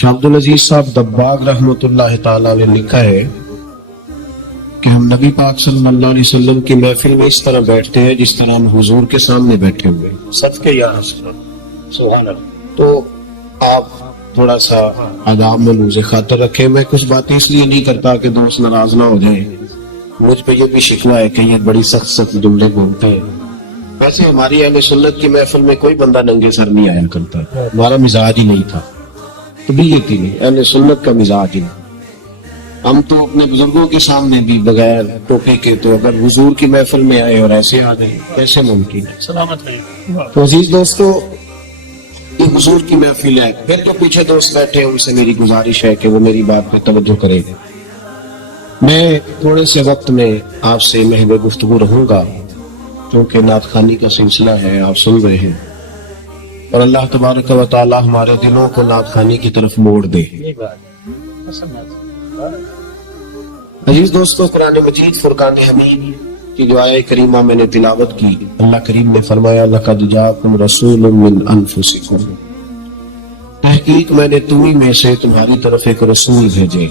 شاہ عبدالعزیز صاحب دباغ رحمۃ اللہ تعالی نے لکھا ہے کہ ہم نبی پاک صلی اللہ علیہ وسلم کی محفل میں اس طرح بیٹھتے ہیں جس طرح ہم حضور کے سامنے بیٹھے ہوئے صف کے یا سبحان اللہ. تو آپ تھوڑا سا آداب ملوز خاطر رکھیں. میں کچھ باتیں اس لیے نہیں کرتا کہ دوست ناراض نہ ہو جائیں. مجھ پہ یہ بھی شکوہ ہے کہ یہ بڑی سخت سخت جملے بولتے ہیں. ویسے ہماری اہل سنت کی محفل میں کوئی بندہ ننگے سر نہیں آیا کرتا. ہمارا مزاج ہی نہیں تھا. طبیعت ہی نہیں, اہل سنت کا مزاج ہی نہیں. ہم تو اپنے بزرگوں کے سامنے بھی بغیر ٹوپی کے, تو اگر حضور کی محفل میں آئے اور ایسے آ گئے کیسے ممکن ہے؟ سلامت ہے. تو عزیز دوستو, یہ حضور کی محفل ہے. پھر تو پیچھے دوست بیٹھے, ان سے میری گزارش ہے کہ وہ میری بات پہ توجہ کرے. میں تھوڑے سے وقت میں آپ سے محو گفتگو رہوں گا کیونکہ نعت خوانی کا سلسلہ ہے, آپ سن رہے ہیں, اور اللہ تبارک و تعالی ہمارے دلوں کو نعت خوانی کی طرف موڑ دے. عزیز دوستو, قرآن مجید فرقان حمید کی جو آیہ کریمہ میں نے تلاوت کی, اللہ کریم نے فرمایا لَقَدْ جَاءَكُمْ رَسُولٌ مِّنْ أَنفُسِكُمْ, تحقیق میں نے تمہیں میں سے تمہاری طرف ایک رسول بھیجے.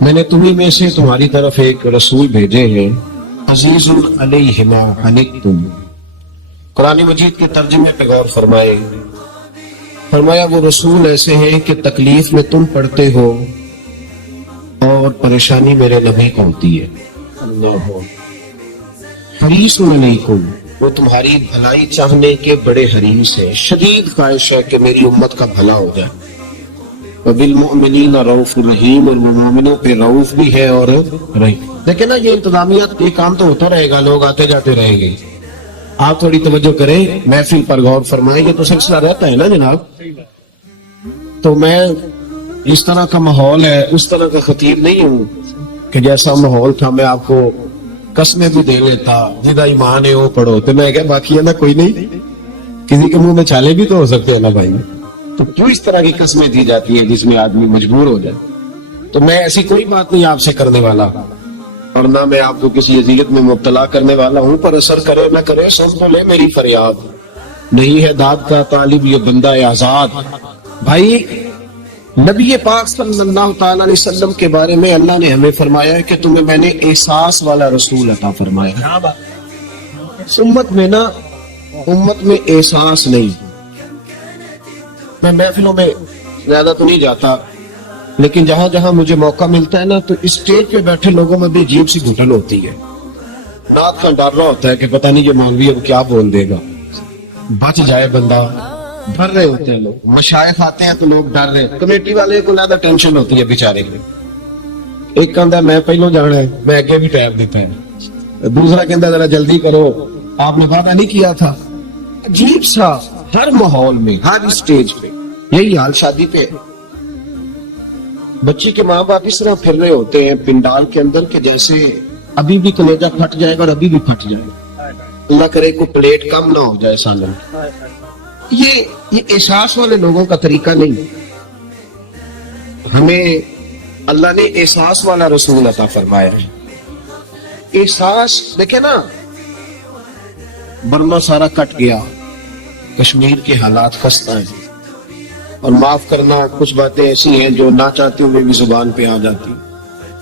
میں نے تمہیں میں سے تمہاری طرف ایک رسول بھیجے ہیں. عزیز علیہ ما عنتم. قرآن مجید کے ترجمے پہ غور فرمائے. فرمایا وہ رسول ایسے ہیں کہ تکلیف میں تم پڑتے ہو اور پریشانی میرے نبی کو ہوتی ہے. اللہ حریص علیکم, وہ تمہاری بھلائی چاہنے کے بڑے حریص ہیں, شدید خواہش ہے کہ میری امت کا بھلا ہو جائے. وبالمؤمنین رؤوف الرحیم, اور وہ مومنوں پہ رؤوف بھی ہے اور رحیم. دیکھیں نا, یہ انتظامیات یہ کام تو ہوتا رہے گا, لوگ آتے جاتے رہیں گے. آپ تھوڑی توجہ کریں, محفل پر غور فرمائیں. یہ تو سلسلہ رہتا ہے نا جناب. تو میں اس طرح کا ماحول ہے, اس طرح کا خطیب نہیں ہوں کہ جیسا ماحول تھا میں آپ کو قسمیں بھی دے لیتا, جدہ ایمان ہے وہ پڑھو. تو میں کہا باقی ہے نا کوئی نہیں, کسی کے منہ میں چھالے بھی تو ہو سکتے ہیں نا بھائی. تو کیوں اس طرح کی قسمیں دی جاتی ہیں جس میں آدمی مجبور ہو جائے؟ تو میں ایسی کوئی بات نہیں آپ سے کرنے والا, اور نہ میں آپ کو کسی اذیت میں مبتلا کرنے والا ہوں. پر اثر کرے نہ کرے, سن تو لے میری فریاد. نہیں ہے داد کا طالب یہ بندہ آزاد. بھائی نبی پاک صلی اللہ تعالی علیہ وسلم کے بارے میں اللہ نے ہمیں فرمایا ہے کہ تمہیں میں نے احساس والا رسول عطا فرمایا. امت میں نا, امت میں احساس نہیں. میں محفلوں میں زیادہ تو نہیں جاتا, لیکن جہاں جہاں مجھے موقع ملتا ہے نا, تو اسٹیج پہ بیٹھے لوگوں میں بھی عجیب سی گھٹن ہوتی ہے. رات کا ڈر رہا ہوتا ہے کہ پتہ نہیں یہ مولوی اب کیا بول دے گا, بچ جائے بندہ. ڈر رہے ہوتے ہیں لوگ. مشائخ آتے ہیں تو لوگ ڈر رہے ہیں. کمیٹی والے کو زیادہ ٹینشن ہوتی ہے بیچارے کو. ایک کہتا ہے میں پہلو جانا ہے, میں آگے بھی ٹائم دیتا ہے. دوسرا کہتا ہے ذرا جلدی کرو, آپ نے وعدہ نہیں کیا تھا. عجیب سا ہر ماحول میں, ہر اسٹیج پہ یہی حال. شادی پہ بچی کے ماں باپ اس طرح پھر رہے ہوتے ہیں پنڈال کے اندر کہ جیسے ابھی بھی کلیجہ پھٹ جائے گا اور ابھی بھی پھٹ جائے گا. اللہ کرے کو پلیٹ کم نہ ہو جائے سالن. یہ احساس والے لوگوں کا طریقہ نہیں. ہمیں اللہ نے احساس والا رسول عطا فرمایا ہے. احساس دیکھیں نا, برما سارا کٹ گیا, کشمیر کے حالات خستہ ہیں, اور معاف کرنا کچھ باتیں ایسی ہیں جو نہ چاہتے ہوئے بھی زبان پہ آ جاتی.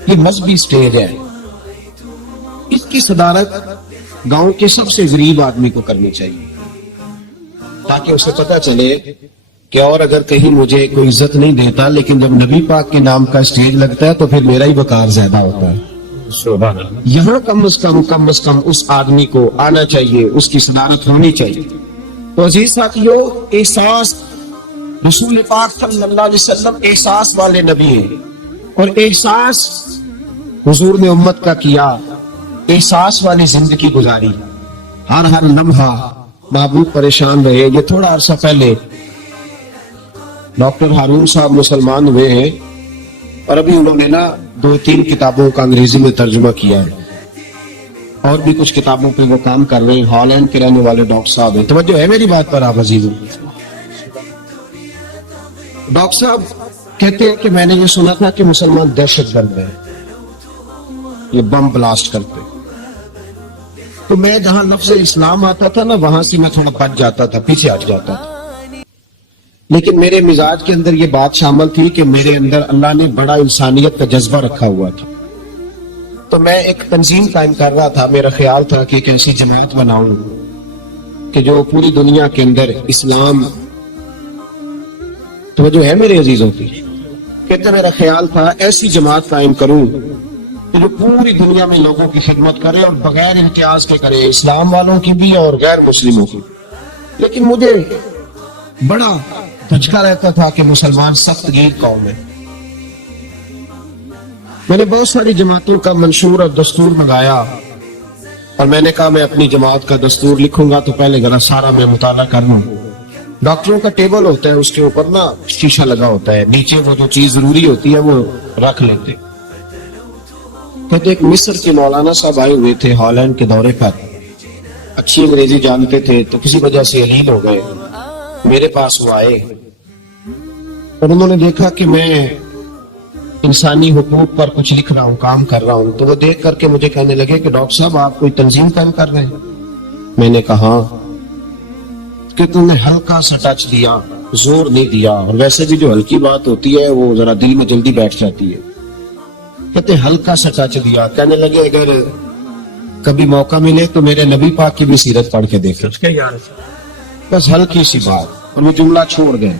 یہ مذہبی سٹیج ہے. اس کی صدارت گاؤں کے سب سے غریب آدمی کو کرنی چاہیے, تاکہ اسے پتہ چلے کہ اور اگر کہیں مجھے کوئی عزت نہیں دیتا, لیکن جب نبی پاک کے نام کا سٹیج لگتا ہے تو پھر میرا ہی وقار زیادہ ہوتا ہے. یہاں کم از کم اس آدمی کو آنا چاہیے, اس کی صدارت ہونی چاہیے. تو عزیز ساتھیو, احساس, رسول پاک صلی اللہ علیہ وسلم احساس والے نبی ہیں, اور احساس حضور نے امت کا کیا. احساس والی زندگی گزاری, ہر لمحہ محبوب پریشان رہے. یہ تھوڑا عرصہ پہلے ڈاکٹر ہارون صاحب مسلمان ہوئے ہیں, اور ابھی انہوں نے نا 2-3 کتابوں کا انگریزی میں ترجمہ کیا ہے, اور بھی کچھ کتابوں پہ وہ کام کر رہے ہیں. ہالینڈ کے رہنے والے ڈاکٹر صاحب ہیں. توجہ ہے میری بات پر آپ عزیزوں؟ ڈاکٹر صاحب کہتے ہیں کہ میں نے یہ سنا تھا کہ مسلمان دہشت گرد ہیں, یہ بم بلاسٹ کرتے. تو میں جہاں لفظ اسلام آتا تھا نا, وہاں سے میں تھوڑا بچ جاتا تھا, پیچھے ہٹ جاتا تھا. لیکن میرے مزاج کے اندر یہ بات شامل تھی کہ میرے اندر اللہ نے بڑا انسانیت کا جذبہ رکھا ہوا تھا. تو میں ایک تنظیم قائم کر رہا تھا. میرا خیال تھا کہ ایک ایسی جماعت بناؤں کہ جو پوری دنیا کے اندر اسلام، توجہ ہے میرے عزیزوں کی، کہتے میرا خیال تھا ایسی جماعت قائم کروں کہ جو پوری دنیا میں لوگوں کی خدمت کرے اور بغیر امتیاز کے کرے، اسلام والوں کی بھی اور غیر مسلموں کی. لیکن مجھے بڑا دھچکا رہتا تھا کہ مسلمان سخت گیر قوم ہے. میں نے بہت ساری جماعتوں کا منشور اور دستور منگایا اور میں نے کہا میں اپنی جماعت کا دستور لکھوں گا تو پہلے ذرا سارا میں مطالعہ کر لوں. ڈاکٹروں کا ٹیبل ہوتا ہے، اس کے اوپر نا شیشہ لگا ہوتا ہے، نیچے وہ جو چیز ضروری ہوتی ہے وہ رکھ لیتے. کہتے ایک مصر کے مولانا صاحب آئے ہوئے تھے ہالینڈ کے دورے پر، اچھی انگریزی جانتے تھے تو کسی وجہ سے علیل ہو گئے. میرے پاس وہ آئے اور انہوں نے دیکھا کہ میں انسانی حقوق پر کچھ لکھ رہا ہوں، کام کر رہا ہوں. تو وہ دیکھ کر کے مجھے کہنے لگے کہ ڈاکٹر صاحب آپ کوئی تنظیم قائم کر رہے ہیں؟ میں نے کہا کہ تم نے ہلکا سا ٹچ دیا، زور نہیں دیا، اور ویسے بھی جو ہلکی بات ہوتی ہے وہ ذرا دل میں جلدی بیٹھ جاتی ہے. کہتے ہلکا سا ٹچ دیا. کہنے لگے اگر کبھی موقع ملے تو میرے نبی پاک کی بھی سیرت پڑھ کے دیکھیں. بس ہلکی سی بات، اور وہ جملہ چھوڑ گئے.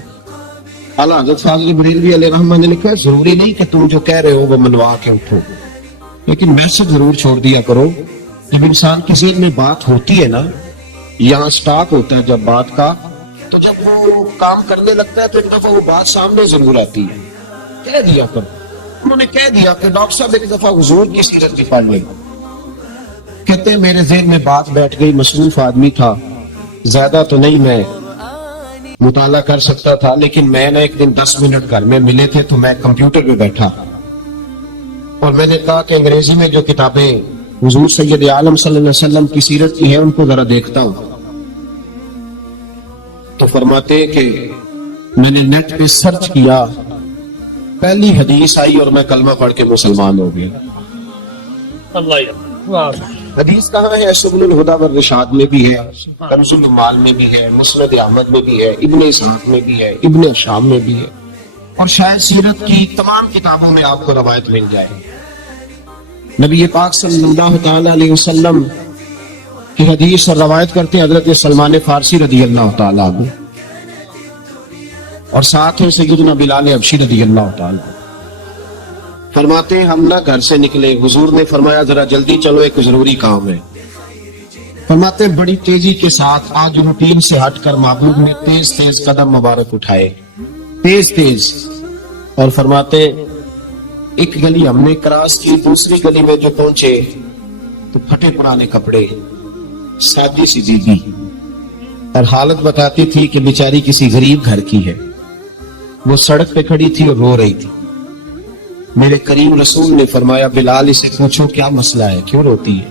اعلیٰ حضرت فاضل بریلوی علیہ رحمہ نے لکھا ہے ضروری نہیں کہ تم جو کہہ رہے ہو وہ منوا کے اٹھو، لیکن میسج ضرور چھوڑ دیا کرو. جب انسان کی ذہن میں بات ہوتی ہے نا، یہاں سٹاک ہوتا ہے جب بات کا، تو جب وہ کام کرنے لگتا ہے تو ایک دفعہ وہ بات سامنے ضرور آتی ہے. کہہ دیا کرو. انہوں نے کہہ دیا کہ ڈاکٹر صاحب ایک دفعہ حضور کی سیرت بھی پڑھ لیں. کہتے ہیں میرے ذہن میں بات بیٹھ گئی. مصروف آدمی تھا، زیادہ تو نہیں میں مطالعہ کر سکتا تھا، لیکن میں نے ایک دن 10 منٹ گھر میں ملے تھے تو میں کمپیوٹر پہ بیٹھا اور میں نے کہا کہ انگریزی میں جو کتابیں حضور سید عالم صلی اللہ علیہ وسلم کی سیرت کی ہیں ان کو ذرا دیکھتا ہوں. تو فرماتے ہیں کہ میں نے نیٹ پہ سرچ کیا، پہلی حدیث آئی اور میں کلمہ پڑھ کے مسلمان ہو گیا. حدیث کہاں ہے؟ سبل الہدی والرشاد میں بھی ہے، کنز العمال میں بھی ہے، مسند احمد میں بھی ہے، ابن اسحاق میں بھی ہے، ابن شام میں بھی ہے، اور شاید سیرت کی تمام کتابوں میں آپ کو روایت مل جائے. نبی پاک صلی اللہ تعالی علیہ وسلم کی حدیث اور روایت کرتے ہیں حضرت سلمان فارسی رضی اللہ تعالی عنہ، اور ساتھ ہیں سیدنا بلال حبشی رضی اللہ تعالی عنہ. فرماتے ہیں ہم نہ گھر سے نکلے، حضور نے فرمایا ذرا جلدی چلو ایک ضروری کام ہے. فرماتے ہیں بڑی تیزی کے ساتھ آج روٹین سے ہٹ کر محبوب نے تیز تیز قدم مبارک اٹھائے، تیز تیز، اور فرماتے ہیں ایک گلی ہم نے کراس کی، دوسری گلی میں جو پہنچے تو پھٹے پرانے کپڑے، سادی سی بیوی، اور حالت بتاتی تھی کہ بیچاری کسی غریب گھر کی ہے. وہ سڑک پہ کھڑی تھی اور رو رہی تھی. میرے کریم رسول نے فرمایا بلال اسے پوچھو کیا مسئلہ ہے، کیوں روتی ہے؟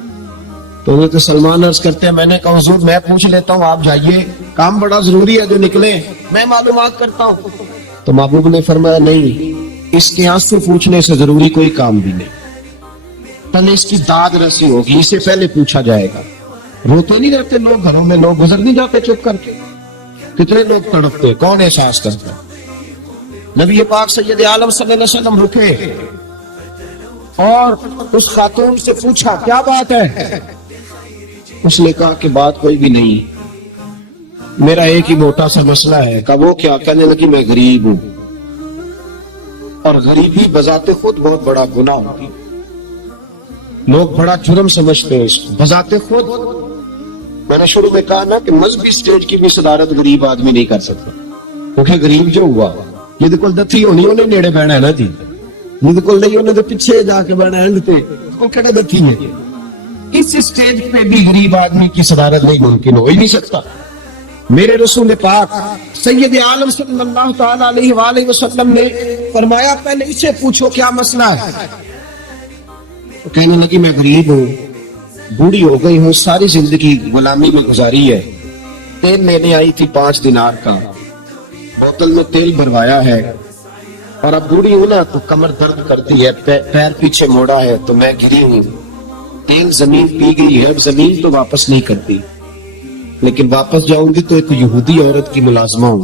تو حضرت سلمان عرض کرتے ہیں میں نے کہا حضور میں پوچھ لیتا ہوں، آپ جائیے، کام بڑا ضروری ہے جو نکلے، میں معلومات کرتا ہوں. تو محبوب نے فرمایا نہیں، اس کے آنسو پوچھنے سے ضروری کوئی کام بھی نہیں، پہلے اس کی داد رسی ہوگی، اسے پہلے پوچھا جائے گا. روتے نہیں رہتے لوگ گھروں میں، لوگ گزر نہیں جاتے چپ کر کے؟ کتنے لوگ تڑپتے، کون احساس کرتا ہے؟ نبی پاک سید عالم صلی اللہ علیہ وسلم رکے اور اس خاتون سے پوچھا کیا بات ہے؟ اس نے کہا کہ بات کوئی بھی نہیں، میرا ایک ہی موٹا سا مسئلہ ہے. کہا وہ کیا؟ کہنے لگی میں غریب ہوں، اور غریبی بذات خود بہت بڑا گناہ ہوتی ہے، لوگ بڑا جرم سمجھتے ہیں اس کو بذات خود. میں نے شروع میں کہا نا کہ مذہبی سٹیج کی بھی صدارت غریب آدمی نہیں کر سکتا، کیونکہ غریب جو ہوا یہ کول دتھی ہونی انہیں نیڑے بہنا ہے نا جی، یہ کول نہیں انہیں تو پیچھے جا کے بہنا ہے، کہڑے دتھی ہے. اس سٹیج پہ بھی غریب آدمی کی صدارت نہیں ممکن ہو ہی نہیں سکتا. میرے رسول پاک سید عالم صلی اللہ تعالی علیہ وآلہ وسلم نے فرمایا پہلے اسے پوچھو کیا مسئلہ ہے. تو کہنے لگی میں غریب ہوں، بوڑھی ہو گئی ہوں، ساری زندگی غلامی میں گزاری ہے، تیل لینے آئی تھی 5 دینار کا، بوتل میں تیل بھروایا ہے، اور اب بوڑھی ہوں نا تو کمر درد کرتی ہے، پیر پیچھے موڑا ہے تو میں گری ہوں، تیل زمین پی گئی ہے، اب زمین تو واپس نہیں کرتی، لیکن واپس جاؤں گی تو ایک یہودی عورت کی ملازمہ ہوں،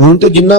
ਹੁਣ ਤੇ ਜਿੰਨਾ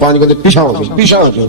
5 ਬੰਦੇ ਪਿਛਾ ਹੋ ਜਾਓ।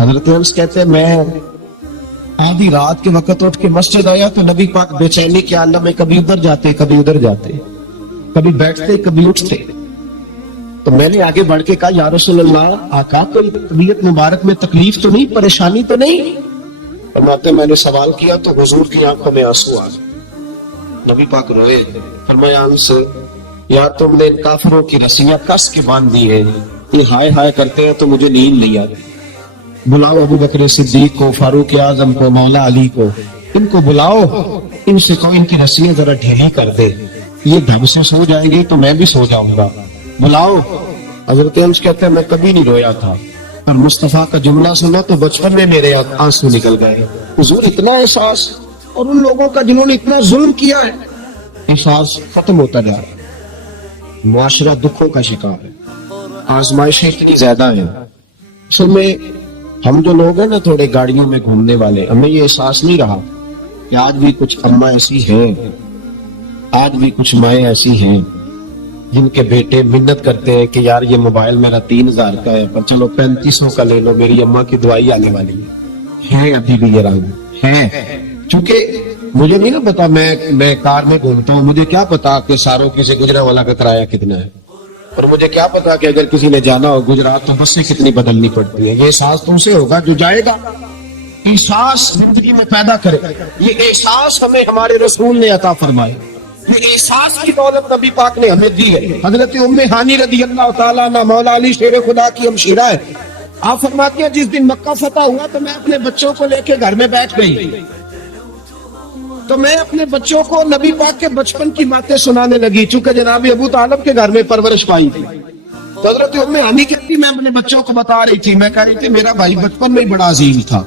حضرت انس کہتے ہیں میں آدھی رات کے وقت اٹھ کے مسجد آیا تو نبی پاک بے چینی کے عالم میں کبھی ادھر جاتے کبھی ادھر جاتے، کبھی بیٹھتے کبھی اٹھتے. تو میں نے آگے بڑھ کے کہا یا رسول اللہ آقا کوئی طبیعت مبارک میں تکلیف تو نہیں، پریشانی تو نہیں؟ فرماتے میں نے سوال کیا تو حضور کی آنکھوں میں آنسو آ گئے، نبی پاک روئے. فرمایا انس یا تم نے ان کافروں کی رسیاں کس کے باندھ دی ہیں، یہ ہائے ہائے کرتے ہیں تو مجھے نیند نہیں آتی. بلاؤ ابو بکر صدیق کو، فاروق اعظم کو، مولا علی کو، ان کو بلاؤ، ان سے کہو ان کی رسیاں ذرا ڈھیلی کر دے، یہ ڈھنگ سے سو جائیں گے تو میں بھی سو جاؤں گا، بلاؤ. حضرت انس کہتے ہیں میں کبھی نہیں رویا تھا، اور مصطفیٰ کا جملہ سنا تو بچپن میں میرے آنسو نکل گئے. حضور اتنا احساس، اور ان لوگوں کا جنہوں نے اتنا ظلم کیا ہے، احساس ختم ہوتا جا رہا ہے. معاشرہ دکھوں کا شکار ہے، آزمائشیں اتنی زیادہ ہیں. اصل میں ہم جو لوگ ہیں نا تھوڑے گاڑیوں میں گھومنے والے، ہمیں یہ احساس نہیں رہا کہ آج بھی کچھ اماں ایسی ہیں، آج بھی کچھ مائیں ایسی ہیں جن کے بیٹے منت کرتے ہیں کہ یار یہ موبائل میرا 3000 کا ہے پر چلو 3500 کا لے لو، میری اماں کی دعائی آنے والی ہے. ابھی بھی یہ رنگ ہے. چونکہ مجھے نہیں نا پتا، میں کار میں گھومتا ہوں، مجھے کیا پتا کہ ساروکی سے گجرا والا کا کرایہ کتنا ہے، اور مجھے کیا پتا کہ اگر کسی نے جانا ہو گجرات تو بسیں کتنی بدلنی پڑتی ہیں. یہ احساس تم سے ہوگا جو جائے گا، احساس زندگی میں پیدا کرے. یہ احساس ہمیں ہمارے رسول نے عطا فرمائے، یہ احساس کی دولت نبی پاک نے ہمیں دی ہے. حضرت ام ہانی رضی اللہ تعالیٰ عنہ مولا علی شیر خدا کی ہمشیرہ ہے. آپ فرماتی ہیں جس دن مکہ فتح ہوا تو میں اپنے بچوں کو لے کے گھر میں بیٹھ گئی، تو میں اپنے بچوں کو نبی پاک کے بچپن کی باتیں سنانے لگی، چونکہ جناب ابو طالب کے گھر میں پرورش پائی تھی. تو حضرت ام ہانی کہتی میں اپنے بچوں کو بتا رہی تھی، میں کہہ رہی تھی میرا بھائی بچپن میں بڑا عظیم تھا،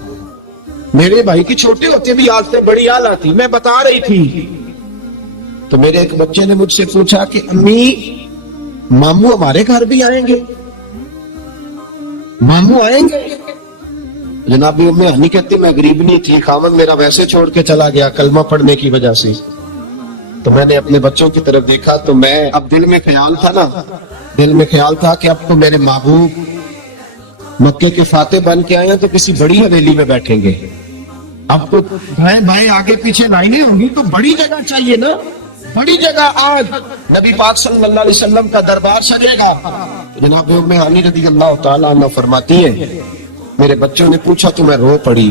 میرے بھائی کی چھوٹے ہوتے بھی آج سے بڑی اعلیٰ تھی، میں بتا رہی تھی. تو میرے ایک بچے نے مجھ سے پوچھا کہ امی ماموں ہمارے گھر بھی آئیں گے، ماموں آئیں گے؟ جناب ام ہانی کہتی میں غریب نہیں تھی، خاوند میرا ویسے چھوڑ کے چلا گیا کلمہ پڑھنے کی وجہ سے. تو میں نے اپنے بچوں کی طرف دیکھا تو میں اب دل میں خیال تھا کہ اب تو میرے محبوب مکے کے فاتح بن کے آئے ہیں تو کسی بڑی حویلی میں بیٹھیں گے. اب تو بھائی آگے پیچھے لائنیں ہوں گی تو بڑی جگہ چاہیے نا، بڑی جگہ. آج نبی پاک صلی اللہ علیہ وسلم کا دربار سجے گا. جناب ام ہانی رضی اللہ تعالیٰ عنہ فرماتی ہیں میرے بچوں نے پوچھا تو میں رو پڑی.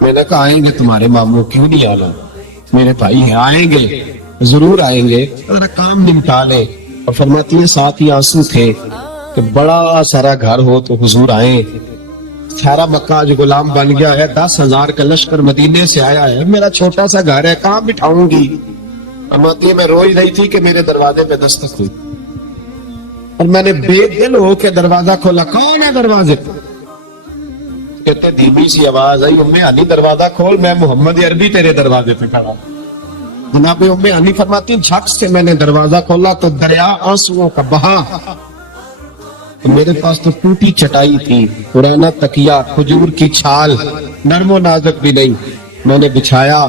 میں نے کہا آئیں گے تمہارے ماموں، کیوں نہیں آنا، میرے بھائی ہیں آئیں گے، ضرور آئیں گے، ذرا کام نمٹا لے. اور فرماتی ہیں ساتھ ہی آنسو تھے کہ بڑا سارا گھر ہو تو حضور آئیں، سارا مکہ آج غلام بن گیا ہے، 10,000 کا لشکر مدینے سے آیا ہے، میرا چھوٹا سا گھر ہے کہاں بٹھاؤں گی. فرماتی ہے میں رو ہی رہی تھی کہ میرے دروازے پہ دستک ہوئی اور میں نے بے دل ہو کے دروازہ کھولا. کون ہے دروازے پہ؟ کہتے دھیمی سی آواز آئی ام ہانی دروازہ کھول، میں محمد عربی تیرے دروازے پہ کھڑا. جناب ام ہانی فرماتی ہیں جھٹ سے میں نے دروازہ کھولا تو دریا آنسوؤں کا بہا. میرے پاس تو ٹوٹی چٹائی تھی، پرانا تکیہ، کھجور کی چھال، نرم و نازک بھی نہیں، میں نے بچھایا.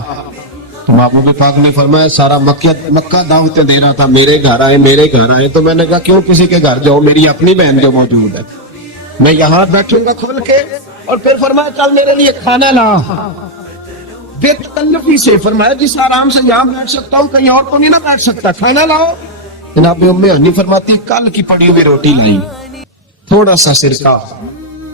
تو محبوب پاک نے فرمایا سارا مکہ دعوتیں دے رہا تھا میرے گھر آئے. تو میں نے کہا کیوں کسی کے گھر جاؤ، میری اپنی بہن جو موجود ہے، میں یہاں بیٹھوں گا کھل کے. اور پھر فرمایا چل میرے لیے کھانا لا، بے تکلفی سے. فرمایا جس آرام سے یہاں بیٹھ سکتا ہوں کہیں اور تو نہیں نہ بیٹھ سکتا، کھانا لاؤ. جناب ام ہانی فرماتی کل کی پڑی ہوئی روٹی لائی، تھوڑا سا سرکہ،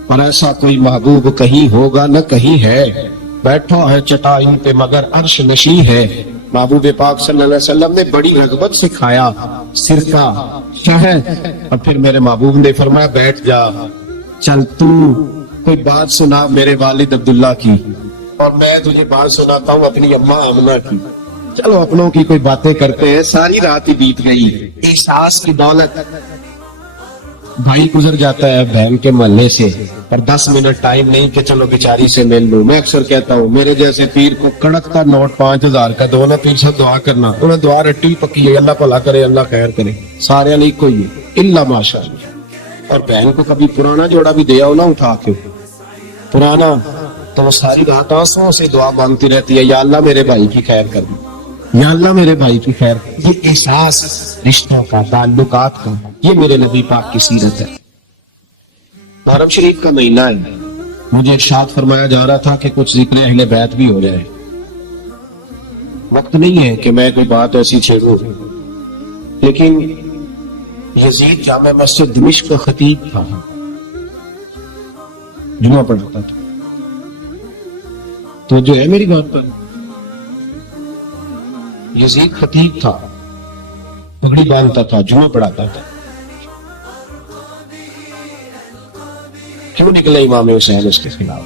اور ایسا کوئی محبوب کہیں ہوگا نہ کہیں ہے، بیٹھا ہے چٹائی پہ مگر عرش نشیں ہے. محبوب پاک صلی اللہ علیہ وسلم نے بڑی رغبت سے کھایا سرکہ شہد. اور پھر میرے محبوب نے فرمایا بیٹھ جا، چل تو کوئی بات سنا میرے والد عبداللہ کی، اور میں تجھے بات سناتا ہوں اپنی اماں آمنہ کی. چلو اپنوں کی کوئی باتیں کرتے ہیں. ساری رات ہی بیت گئی. احساس کی دولت. بھائی گزر جاتا ہے بہن کے محلے سے، پر 10 منٹ ٹائم نہیں کہ چلو بیچاری سے مل لوں. میں اکثر کہتا ہوں میرے جیسے پیر کو کڑکتا نوٹ 5000 کا دو نا، پیر صاحب دعا کرنا، انہیں دعا رٹی پکی ہے، اللہ بھلا کرے اللہ خیر کرے، سارے نہیں کوئی ہے اللہ ماشاء اللہ. اور بہن کو کبھی پرانا جوڑا بھی دیا ہو نا اٹھا کے پرانا، تو وہ ساری رات آنسوؤں سے دعا مانگتی رہتی ہے یا اللہ میرے بھائی کی خیر کر دی، یا اللہ میرے بھائی کی خیر. یہ احساس رشتوں کا، تعلقات کا، یہ میرے نبی پاک کی سیرت ہے. محرم شریف کا مہینہ ہے، مجھے ارشاد فرمایا جا رہا تھا کہ کچھ ذکر اہل بیت بھی ہو جائے. وقت نہیں ہے کہ میں کوئی بات ایسی چھیڑوں، لیکن یزید جامع مسجد دمشق کا خطیب تھا، جمعہ پڑھاتا تھا. تو جو ہے میری بات پر، یزید خطیب تھا، پگڑی باندھتا تھا، جمعہ پڑھاتا تھا. کیوں نکلے امام حسین اس کے خلاف؟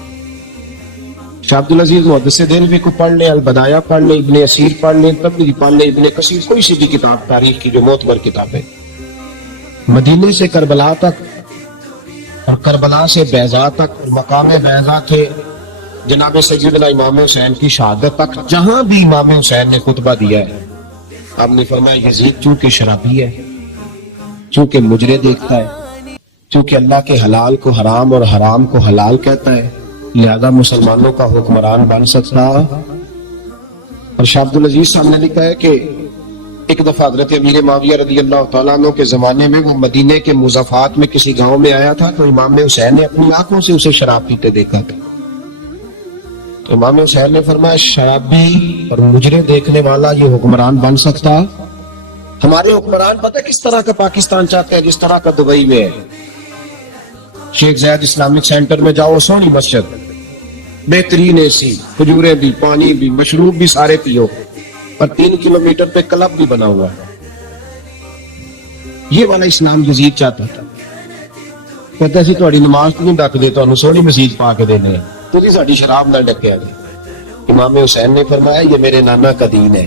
شاہ عبدالعزیز محدث دہلوی کو پڑھ لیں، البدایہ پڑھ لیں، ابن اسیر پڑھ لیں، تبری پڑھ لیں، ابن کثیر، کوئی سی بھی کتاب تاریخ کی جو معتبر کتابیں، مدینے سے کربلا تک اور کربلا سے بیضا تک، مقام بیضا تھے جناب سیدنا امام حسین کی شہادت تک، جہاں بھی امام حسین نے خطبہ دیا ہے آپ نے فرمایا یزید چونکہ شرابی ہے، چونکہ مجرے دیکھتا ہے، چونکہ اللہ کے حلال کو حرام اور حرام کو حلال کہتا ہے، لہذا مسلمانوں کا حکمران بن سکتا. اور شاہ عبدالعزیز صاحب نے لکھا ہے کہ ایک دفعہ حضرت امیر معاویہ رضی اللہ تعالیٰ عنہ کے زمانے میں وہ مدینے کے مضافات میں کسی گاؤں میں آیا تھا، تو امام حسین نے اپنی آنکھوں سے اسے شراب پیتے دیکھا تھا. تو امام حسین نے فرمایا شرابی اور مجرے دیکھنے والا یہ حکمران بن سکتا؟ ہمارے حکمران پتہ کس طرح کا پاکستان چاہتے ہیں؟ جس طرح کا دبئی میں ہے. شیخ زید اسلامک سینٹر میں جاؤ، سونی مسجد، بہترین اے سی، کھجوریں بھی، پانی بھی، مشروب بھی سارے پیو، اور 3 کلومیٹر پہ کلب بھی بنا ہوا ہے. یہ والا اسلام یزید چاہتا تھا. کہتا سی تہاڈی نماز تو نہیں ڈک دے، تانوں سونی مسجد پا کے دینے ہیں، تسی ساڈی شراب نہ ڈکیا جی. امام حسین نے فرمایا یہ میرے نانا کا دین ہے،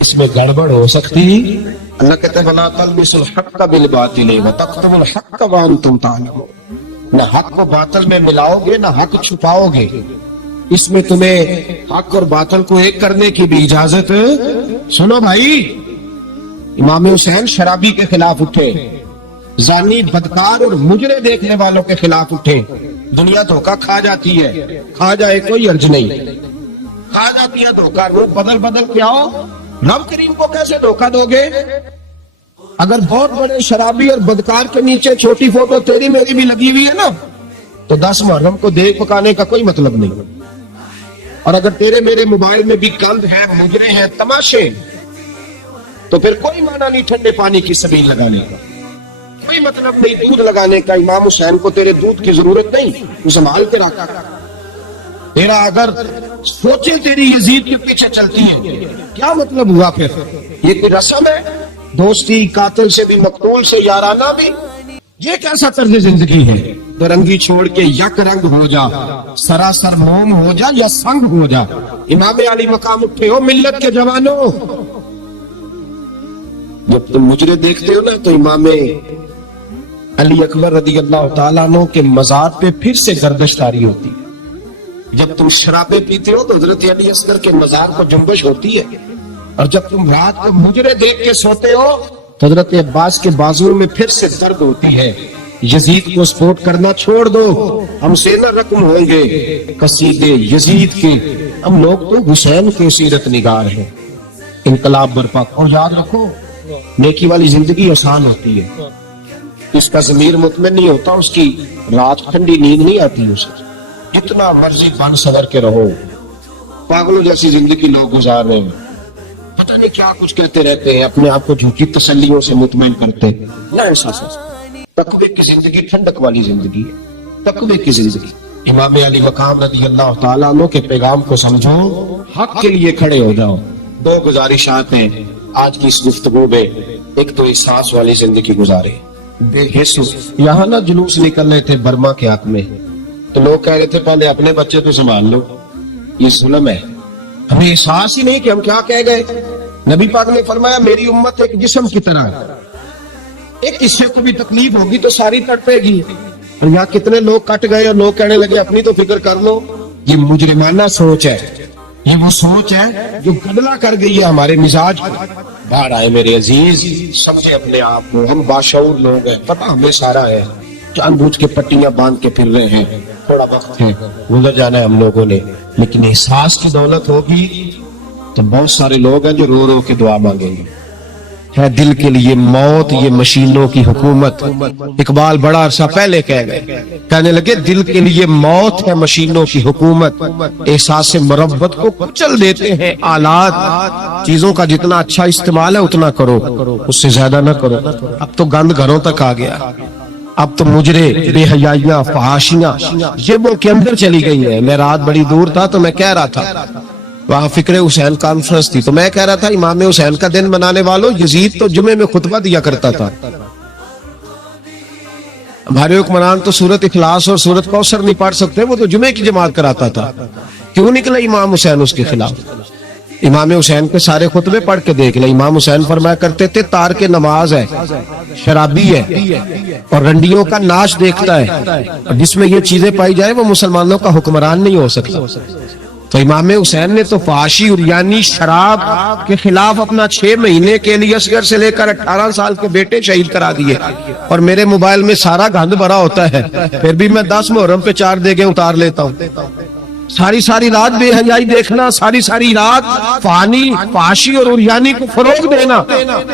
اس میں گڑبڑ ہو سکتی. اللہ کہتے ہیں وَلَا تَلْبِسُوا الْحَقَّ بِالْبَاطِلِ وَتَكْتُمُوا الْحَقَّ وَأَنْتُمْ تَعْلَمُونَ. نہ حق کو باطل میں ملاؤ گے، نہ حق چھپاؤ گے. اس میں تمہیں حق اور باطل کو ایک کرنے کی بھی اجازت. سنو بھائی، امام حسین شرابی کے خلاف اٹھے، زانی، بدکار اور مجرے دیکھنے والوں کے خلاف اٹھے. دنیا دھوکہ کھا جاتی ہے، کھا جائے کوئی عرض نہیں، کھا جاتی ہے دھوکہ. وہ بدل بدل کے آؤ، رب کریم کو کیسے دھوکہ دو گے؟ اگر بہت بڑے شرابی اور بدکار کے نیچے چھوٹی فوٹو تیری میری بھی لگی ہوئی ہے نا، تو 10 محرم کو دیکھ پکانے کا کوئی مطلب نہیں. اور اگر تیرے میرے موبائل میں بھی گند ہے، مجرے ہیں، تماشے، تو پھر کوئی معنی نہیں ٹھنڈے پانی کی سبیل لگانے کا، کوئی مطلب نہیں دودھ لگانے کا. امام حسین کو تیرے دودھ کی ضرورت نہیں، تو سنبھال کے رکھا. تیرا اگر سوچے تیری یزید کے پیچھے چلتی ہے، کیا مطلب ہوا پھر؟ یہ کوئی رسم ہے؟ دوستی قاتل سے بھی، مقتول سے یارانہ بھی؟ یہ کیسا طرز زندگی ہے؟ دو رنگی چھوڑ کے یک رنگ ہو جا، سراسر موم ہو جا یا سنگ ہو جا. امام علی مقام اٹھے ہو ملت کے جوانوں. جب تم مجرے دیکھتے ہو نا، تو امام علی اکبر رضی اللہ تعالیٰ عنہ کے مزار پہ پھر سے گردش تاری ہوتی ہے. جب تم شرابیں پیتے ہو تو حضرت علی اصغر کے مزار کو جنبش ہوتی ہے. اور جب تم رات کو مجرے دیکھ کے سوتے ہو تو حضرت عباس کے بازو میں پھر سے درد ہوتی ہے. یزید کو سپورٹ کرنا چھوڑ دو، ہم سے نہ رقم ہوں گے قصیدے یزید کے، ہم لوگ تو حسین کے سیرت نگار ہیں. انقلاب برپا. اور یاد رکھو، نیکی والی زندگی آسان ہوتی ہے. اس کا ضمیر مطمئن نہیں ہوتا، اس کی رات ٹھنڈی نیند نہیں آتی. اسے جتنا مرضی بن سور کے رہو، پاگلوں جیسی زندگی لوگ گزار رہے ہیں، پتہ نہیں کیا کچھ کہتے رہتے ہیں، اپنے آپ کو جھوٹی تسلیوں سے مطمئن کرتے ہیں. نہ ایسا تقوی کی زندگی ٹھنڈک والی زندگی ہے، تقوی کی زندگی. امام علی مقام رضی اللہ تعالیٰ عنہ کے پیغام کو سمجھو، حق کے لیے کھڑے ہو جاؤ. 2 گزارشات ہیں آج کی اس گفتگو میں. ایک تو احساس والی زندگی گزارے، بے حس. یہاں نہ جلوس نکل رہے تھے برما کے حق میں، تو لوگ کہہ رہے تھے پہلے اپنے بچے تو سنبھال لو. یہ ظلم ہے. ہمیں احساس ہی نہیں کہ ہم کیا کہہ گئے. نبی پاک نے فرمایا میری امت ایک جسم کی طرح ہے، ایک حصے کو بھی تکلیف ہوگی تو ساری تڑپے گی. اور یہاں کتنے لوگ کٹ گئے اور لوگ کہنے لگے اپنی تو فکر کر لو. یہ مجرمانہ سوچ ہے، یہ وہ سوچ ہے جو گدلا کر گئی ہے ہمارے مزاج کو. باہر آئے میرے عزیز، سمجھے اپنے آپ کو، ہم باشعور لوگ ہیں، پتہ ہمیں سارا ہے، جان بوجھ کے پٹیاں باندھ کے پھر رہے ہیں. تھوڑا وقت ہے، گزر جانا ہے ہم لوگوں نے، لیکن احساس کی دولت ہوگی تو بہت سارے لوگ ہیں جو رو رو کے دعا مانگیں گے. ہے دل کے لیے موت یہ مشینوں کی حکومت. اقبال بڑا عرصہ پہلے کہہ گئے, کہنے لگے دل کے لیے موت ہے مشینوں کی حکومت, احساس مربت کو کچل دیتے ہیں آلات. چیزوں کا جتنا اچھا استعمال ہے اتنا کرو, اس سے زیادہ نہ کرو. اب تو گند گھروں تک آ گیا, اب تو مجرے, بے حیائیاں, فحاشیاں جیبوں کے اندر چلی گئی ہیں. میں رات بڑی دور تھا تو میں کہہ رہا تھا, وہاں فکر حسین کانفرنس تھی, تو میں کہہ رہا تھا امام حسین کا دن منانے والوں, یزید تو جمعے میں خطبہ دیا کرتا تھا. ہمارے حکمران تو سورت اخلاص اور سورت کوثر نہیں پڑھ سکتے, وہ تو جمعے کی جماعت کراتا تھا. کیوں نکلا امام حسین اس کے خلاف؟ امام حسین کے سارے خطبے پڑھ کے دیکھ لیں. امام حسین فرمایا کرتے تھے تارک نماز ہے, شرابی ہے, اور رنڈیوں کا ناچ دیکھتا ہے, جس میں یہ چیزیں پائی جائے وہ مسلمانوں کا حکمران نہیں ہو سکتا. تو امام حسین نے تو فحاشی اور یعنی شراب کے خلاف اپنا 6 مہینے کے لیے اصغر سے لے کر 18 سال کے بیٹے شہید کرا دیے. اور میرے موبائل میں سارا گند بھرا ہوتا ہے, پھر بھی میں 10 محرم پہ 4 دیگیں اتار لیتا ہوں. ساری رات بے حیائی دیکھنا, ساری رات فانی, فحاشی اور عریانی کو فروغ دینا,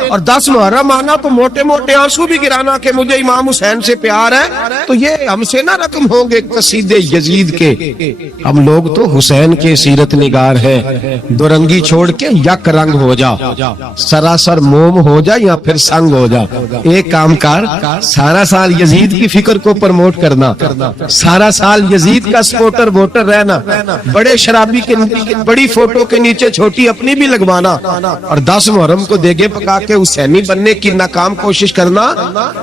اور 10 محرم آنا تو موٹے موٹے آنسو بھی گرانا کہ مجھے امام حسین سے پیار ہے, تو یہ ہم سے نہ رقم ہوں گے قصیدے یزید کے. ہم لوگ تو حسین کے سیرت نگار ہیں. دو رنگی چھوڑ کے یک رنگ ہو جا, سراسر موم ہو جا یا پھر سنگ ہو جا. ایک کام کر, سارا سال یزید کی فکر کو پروموٹ کرنا, سارا سال یزید کا سپورٹر ووٹر رہنا, بڑے شرابی کے بڑی فوٹو کے نیچے چھوٹی اپنی بھی لگوانا, اور 10 محرم کو دیگے پکا کے حسینی بننے کی ناکام کوشش کرنا.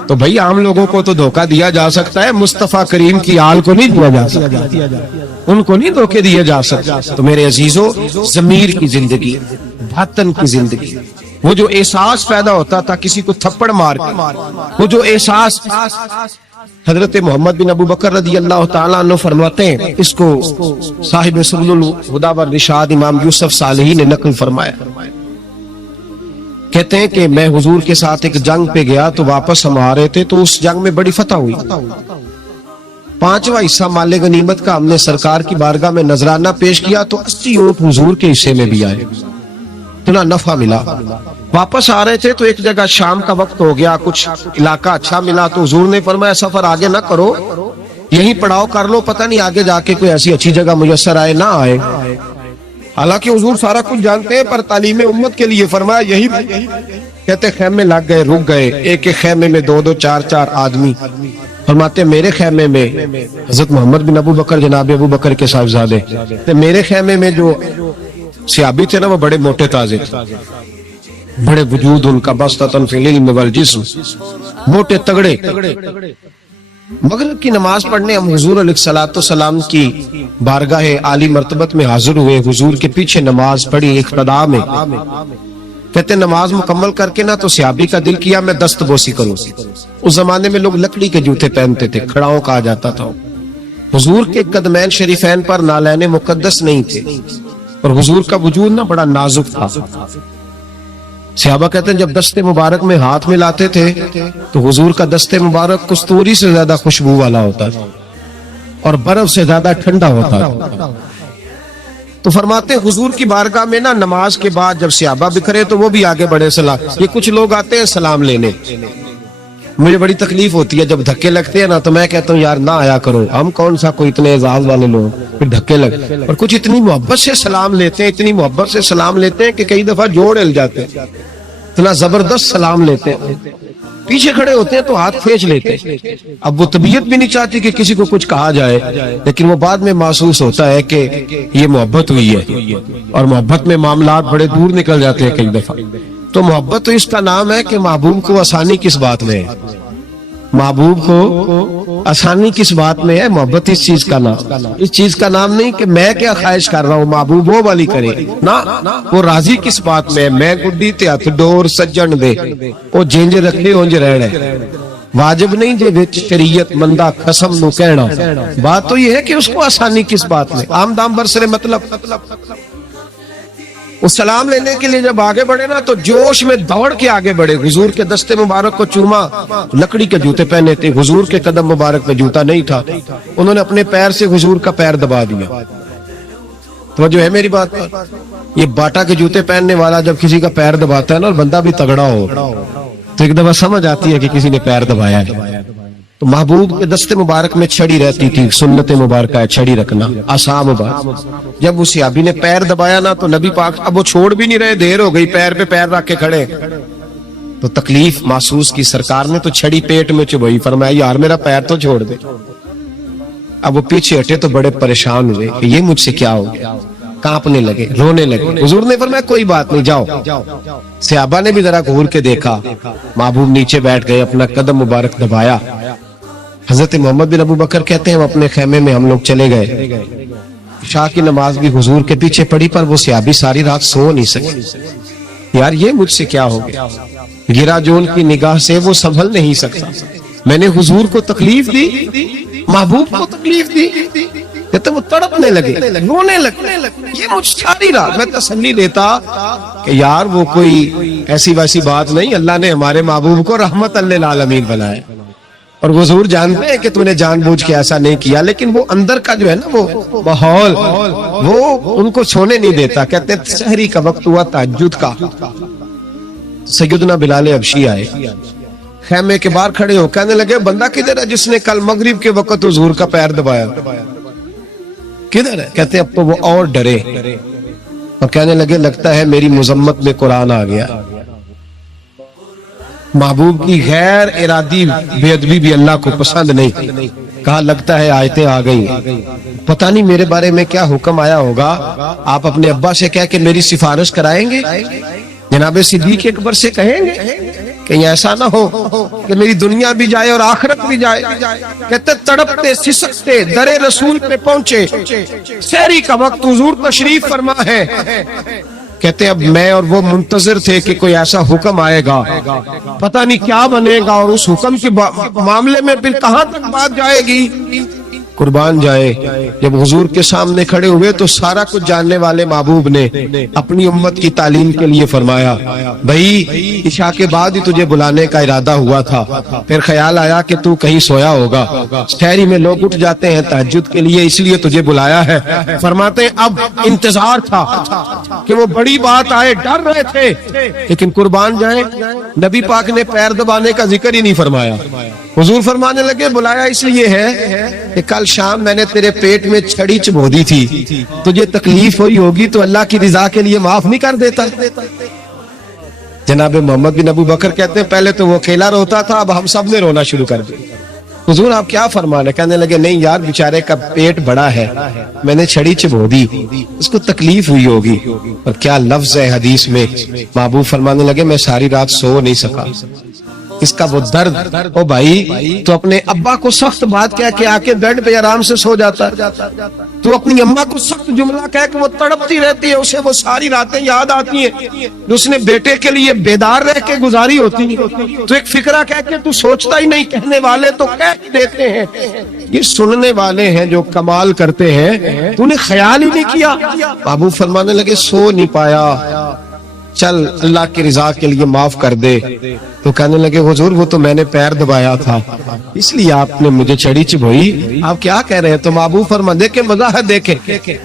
تو بھائی عام لوگوں کو تو دھوکہ دیا جا سکتا ہے, مصطفیٰ کریم کی آل کو نہیں دیا جا سکتا, ان کو نہیں دھوکے دیے جا سکتا. تو میرے عزیزوں, ضمیر کی زندگی, باطن کی زندگی, وہ جو احساس پیدا ہوتا تھا کسی کو تھپڑ مار کے, وہ جو احساس حضرت محمد بن ابو بکر رضی اللہ تعالیٰ عنہ فرماتے ہیں, اس کو صاحب سبل الہدی والرشاد امام یوسف صالحی نے نقل فرمایا. کہتے ہیں کہ میں حضور کے ساتھ ایک جنگ پہ گیا تو واپس ہم آ رہے تھے, تو اس جنگ میں بڑی فتح ہوئی. 5واں حصہ مال غنیمت کا ہم نے سرکار کی بارگاہ میں نذرانہ پیش کیا تو 80 اونٹ حضور کے حصے میں بھی آئے, اتنا نفع ملا. واپس آ رہے تھے تو ایک جگہ شام کا وقت ہو گیا, کچھ علاقہ اچھا ملا, تو حضور نے فرمایا سفر آگے نہ کرو, یہیں پڑاؤ کر لو, پتہ نہیں آگے جا کے کوئی ایسی اچھی جگہ میسر آئے نہ آئے. حالانکہ حضور سارا کچھ جانتے ہیں, پر تعلیم امت کے لیے فرمایا یہی. کہتے خیمے لگ گئے, رک گئے, ایک ایک خیمے میں 2-2 4-4 آدمی. فرماتے میرے خیمے میں حضرت محمد بن ابو بکر, جناب ابو بکر کے صاحبزادے, میرے خیمے میں جو صحابی تھے نا وہ بڑے موٹے تازے تھے, بڑے وجود ان کا, بسطۃ فی العلم والجسم, موٹے تگڑے. مغرب کی نماز پڑھنے ہم حضور علیہ الصلوۃ والسلام کی بارگاہ عالی مرتبت میں حاضر ہوئے, حضور کے پیچھے نماز پڑھی اقتداء میں. کہتے نماز مکمل کر کے نا تو صحابی کا دل کیا میں دست بوسی کروں. اس زمانے میں لوگ لکڑی کے جوتے پہنتے تھے, کھڑاؤں کہا جاتا تھا. حضور کے قدمین شریفین پر نالین مقدس نہیں تھے, اور حضور کا وجود نا بڑا نازک تھا. صحابہ کہتے ہیں جب دست مبارک میں ہاتھ ملاتے تھے تو حضور کا دست مبارک کستوری سے زیادہ خوشبو والا ہوتا تھا, اور برف سے زیادہ ٹھنڈا ہوتا تھا. تو فرماتے حضور کی بارگاہ میں نا نماز کے بعد جب صحابہ بکھرے تو وہ بھی آگے بڑھے سلام. یہ کچھ لوگ آتے ہیں سلام لینے, مجھے بڑی تکلیف ہوتی ہے جب دھکے لگتے ہیں نا, تو میں کہتا ہوں یار نہ آیا کرو, ہم کون سا کوئی اتنے اعزاز والے لوگ, پھر دھکے لگ. اور کچھ اتنی محبت سے سلام لیتے ہیں, اتنی محبت سے سلام لیتے ہیں کہ کئی دفعہ جوڑ ہل جاتے ہیں, اتنا زبردست سلام لیتے ہیں. پیچھے کھڑے ہوتے ہیں تو ہاتھ کھینچ لیتے ہیں. اب وہ طبیعت بھی نہیں چاہتی کہ کسی کو کچھ کہا جائے, لیکن وہ بعد میں محسوس ہوتا ہے کہ یہ محبت ہوئی ہے, اور محبت میں معاملات بڑے دور نکل جاتے ہیں کئی دفعہ. تو محبت تو اس کا نام ہے کہ محبوب کو آسانی کس بات میں ہے, محبوب کو آسانی کس بات میں ہے. محبت اس چیز کا نام, اس چیز کا نام نہیں کہ میں کیا خواہش کر رہا ہوں, محبوب وہ والی کرے نا. وہ راضی کس بات میں ہے, میں گڈی تے ہاتھ ڈور سجن دے, وہ جنج رکھنے اونج رہنا ہے. واجب نہیں جے وچ شریعت مندہ قسم نو کہنا. بات تو یہ ہے کہ اس کو آسانی کس بات میں, عام دام برسرے مطلب. وہ سلام لینے کے لیے جب آگے بڑھے نا تو جوش میں دوڑ کے آگے بڑھے, حضور کے دستے مبارک کو چوما. لکڑی کے جوتے پہنے تھے, حضور کے قدم مبارک میں جوتا نہیں تھا, انہوں نے اپنے پیر سے حضور کا پیر دبا دیا. تو جو ہے میری بات، یہ باٹا کے جوتے پہننے والا جب کسی کا پیر دباتا ہے نا اور بندہ بھی تگڑا ہو تو ایک دفعہ سمجھ آتی ہے کہ کسی نے پیر دبایا ہے. تو محبوب کے دست مبارک میں چھڑی رہتی تھی، سنت مبارکہ ہے چھڑی رکھنا، آسا مبارک. جب اس صحابی نے پیر دبایا نا تو نبی پاک اب وہ چھوڑ بھی نہیں رہے، دیر ہو گئی، پیر پہ پیر رکھ کے کھڑے. تو تکلیف محسوس کی سرکار نے تو چھڑی پیٹ میں چبھائی، فرمایا یار میرا پیر تو چھوڑ دے. اب وہ پیچھے ہٹے تو بڑے پریشان ہوئے کہ یہ مجھ سے کیا ہو گیا، کانپنے لگے، رونے لگے. حضور نے فرمایا کوئی بات نہیں، جاؤ. صحابہ نے بھی ذرا گھور کے دیکھا، محبوب نیچے بیٹھ گئے، اپنا قدم مبارک دبایا. حضرت محمد بن ابو بکر کہتے ہیں اپنے خیمے میں ہم لوگ چلے گئے، عشاء کی نماز بھی حضور کے پیچھے پڑی، پر وہ صحابی ساری رات سو نہیں سکے. یار یہ مجھ سے کیا ہو گیا، گرا جو ان کی نگاہ سے وہ سنبھل نہیں سکتا. میں نے حضور کو تکلیف دی، محبوب کو تکلیف دی. کہتے وہ تڑپنے لگے، رونے لگے. یہ مجھ ساری رات میں تسلی دیتا کہ یار وہ کوئی ایسی ویسی بات نہیں، اللہ نے ہمارے محبوب کو رحمت للعالمین بنایا. اور حضور جانتے ہیں کہ تو نے جان بوجھ کے ایسا نہیں کیا، لیکن وہ اندر کا جو ہے نا وہ ماحول وہ ان کو سونے نہیں دیتا. کہتے ہیں سحری کا وقت ہوا، تہجد کا. سیدنا بلال حبشی آئے، خیمے کے باہر کھڑے ہو کہنے لگے بندہ کدھر ہے جس نے کل مغرب کے وقت حضور کا پیر دبایا، کدھر ہے؟ کہتے ہیں اب تو وہ اور ڈرے اور کہنے لگے لگتا ہے میری مذمت میں قرآن آ گیا. محبوب کی غیر ارادی بے ادبی بھی اللہ کو پسند نہیں. کہا لگتا ہے آیتیں آ گئی، پتہ نہیں میرے بارے میں کیا حکم آیا ہوگا، آپ اپنے ابا سے کہہ کے میری سفارش کرائیں گے، جناب صدیق اکبر سے کہیں گے کہ ایسا نہ ہو کہ میری دنیا بھی جائے اور آخرت بھی جائے. کہتے تڑپتے سسکتے در رسول پہ پہنچے، سحری کا وقت، حضور تشریف فرما ہے. کہتے اب میں اور وہ منتظر تھے کہ کوئی ایسا حکم آئے گا، پتہ نہیں کیا بنے گا، اور اس حکم کے معاملے میں پھر کہاں تک بات جائے گی. قربان جائے جب حضور کے سامنے کھڑے ہوئے تو سارا کچھ جاننے والے محبوب نے اپنی امت کی تعلیم کے لیے فرمایا بھائی عشاء کے بعد ہی تجھے بلانے کا ارادہ ہوا تھا، پھر خیال آیا کہ تو کہیں سویا ہوگا، شہری میں لوگ اٹھ جاتے ہیں تہجد کے لیے، اس لیے تجھے بلایا ہے. فرماتے ہیں اب انتظار تھا کہ وہ بڑی بات آئے، ڈر رہے تھے، لیکن قربان جائیں نبی پاک نے پیر دبانے کا ذکر ہی نہیں فرمایا. حضور فرمانے لگے بلایا اس لیے ہے کہ کل شام میں نے تیرے پیٹ میں چھڑی چبھو دی تھی، تجھے تکلیف ہوئی ہوگی تو اللہ کی رضا کے لیے معاف نہیں کر دیتا. جناب محمد بن ابو بکر کہتے ہیں پہلے تو وہ اکیلا روتا تھا، اب ہم سب نے رونا شروع کر دیا. حضور آپ کیا فرمانے؟ کہنے لگے نہیں یار بیچارے کا پیٹ بڑا ہے، میں نے چھڑی چبھو دی، اس کو تکلیف ہوئی ہوگی. اور کیا لفظ ہے حدیث میں، محبوب فرمانے لگے میں ساری رات سو نہیں سکا. اس کا وہ درد، او بھائی تو اپنے ابا کو سخت بات کہہ کے آ کے بیڈ پہ آرام سے سو جاتا، تو اپنی اماں کو سخت جملہ کہہ کے وہ تڑپتی رہتی ہے، اسے وہ ساری راتیں یاد آتی ہیں جو اس نے بیٹے کے لیے بیدار رہ کے گزاری ہوتی ہیں. تو ایک فکرہ کہہ کے تو سوچتا ہی نہیں، کہنے والے تو کہہ دیتے ہیں، یہ سننے والے ہیں جو کمال کرتے ہیں، تو نے خیال ہی نہیں کیا. بابو فرمانے لگے سو نہیں پایا، چل اللہ کی رضا کے لیے معاف کر دے. تو کہنے لگے حضور وہ تو میں نے پیر دبایا تھا اس لیے آپ نے مجھے چھڑی چبھوئی، آپ کیا کہہ رہے ہیں؟ تو محبوب فرما دیکھے وضاحت دیکھے،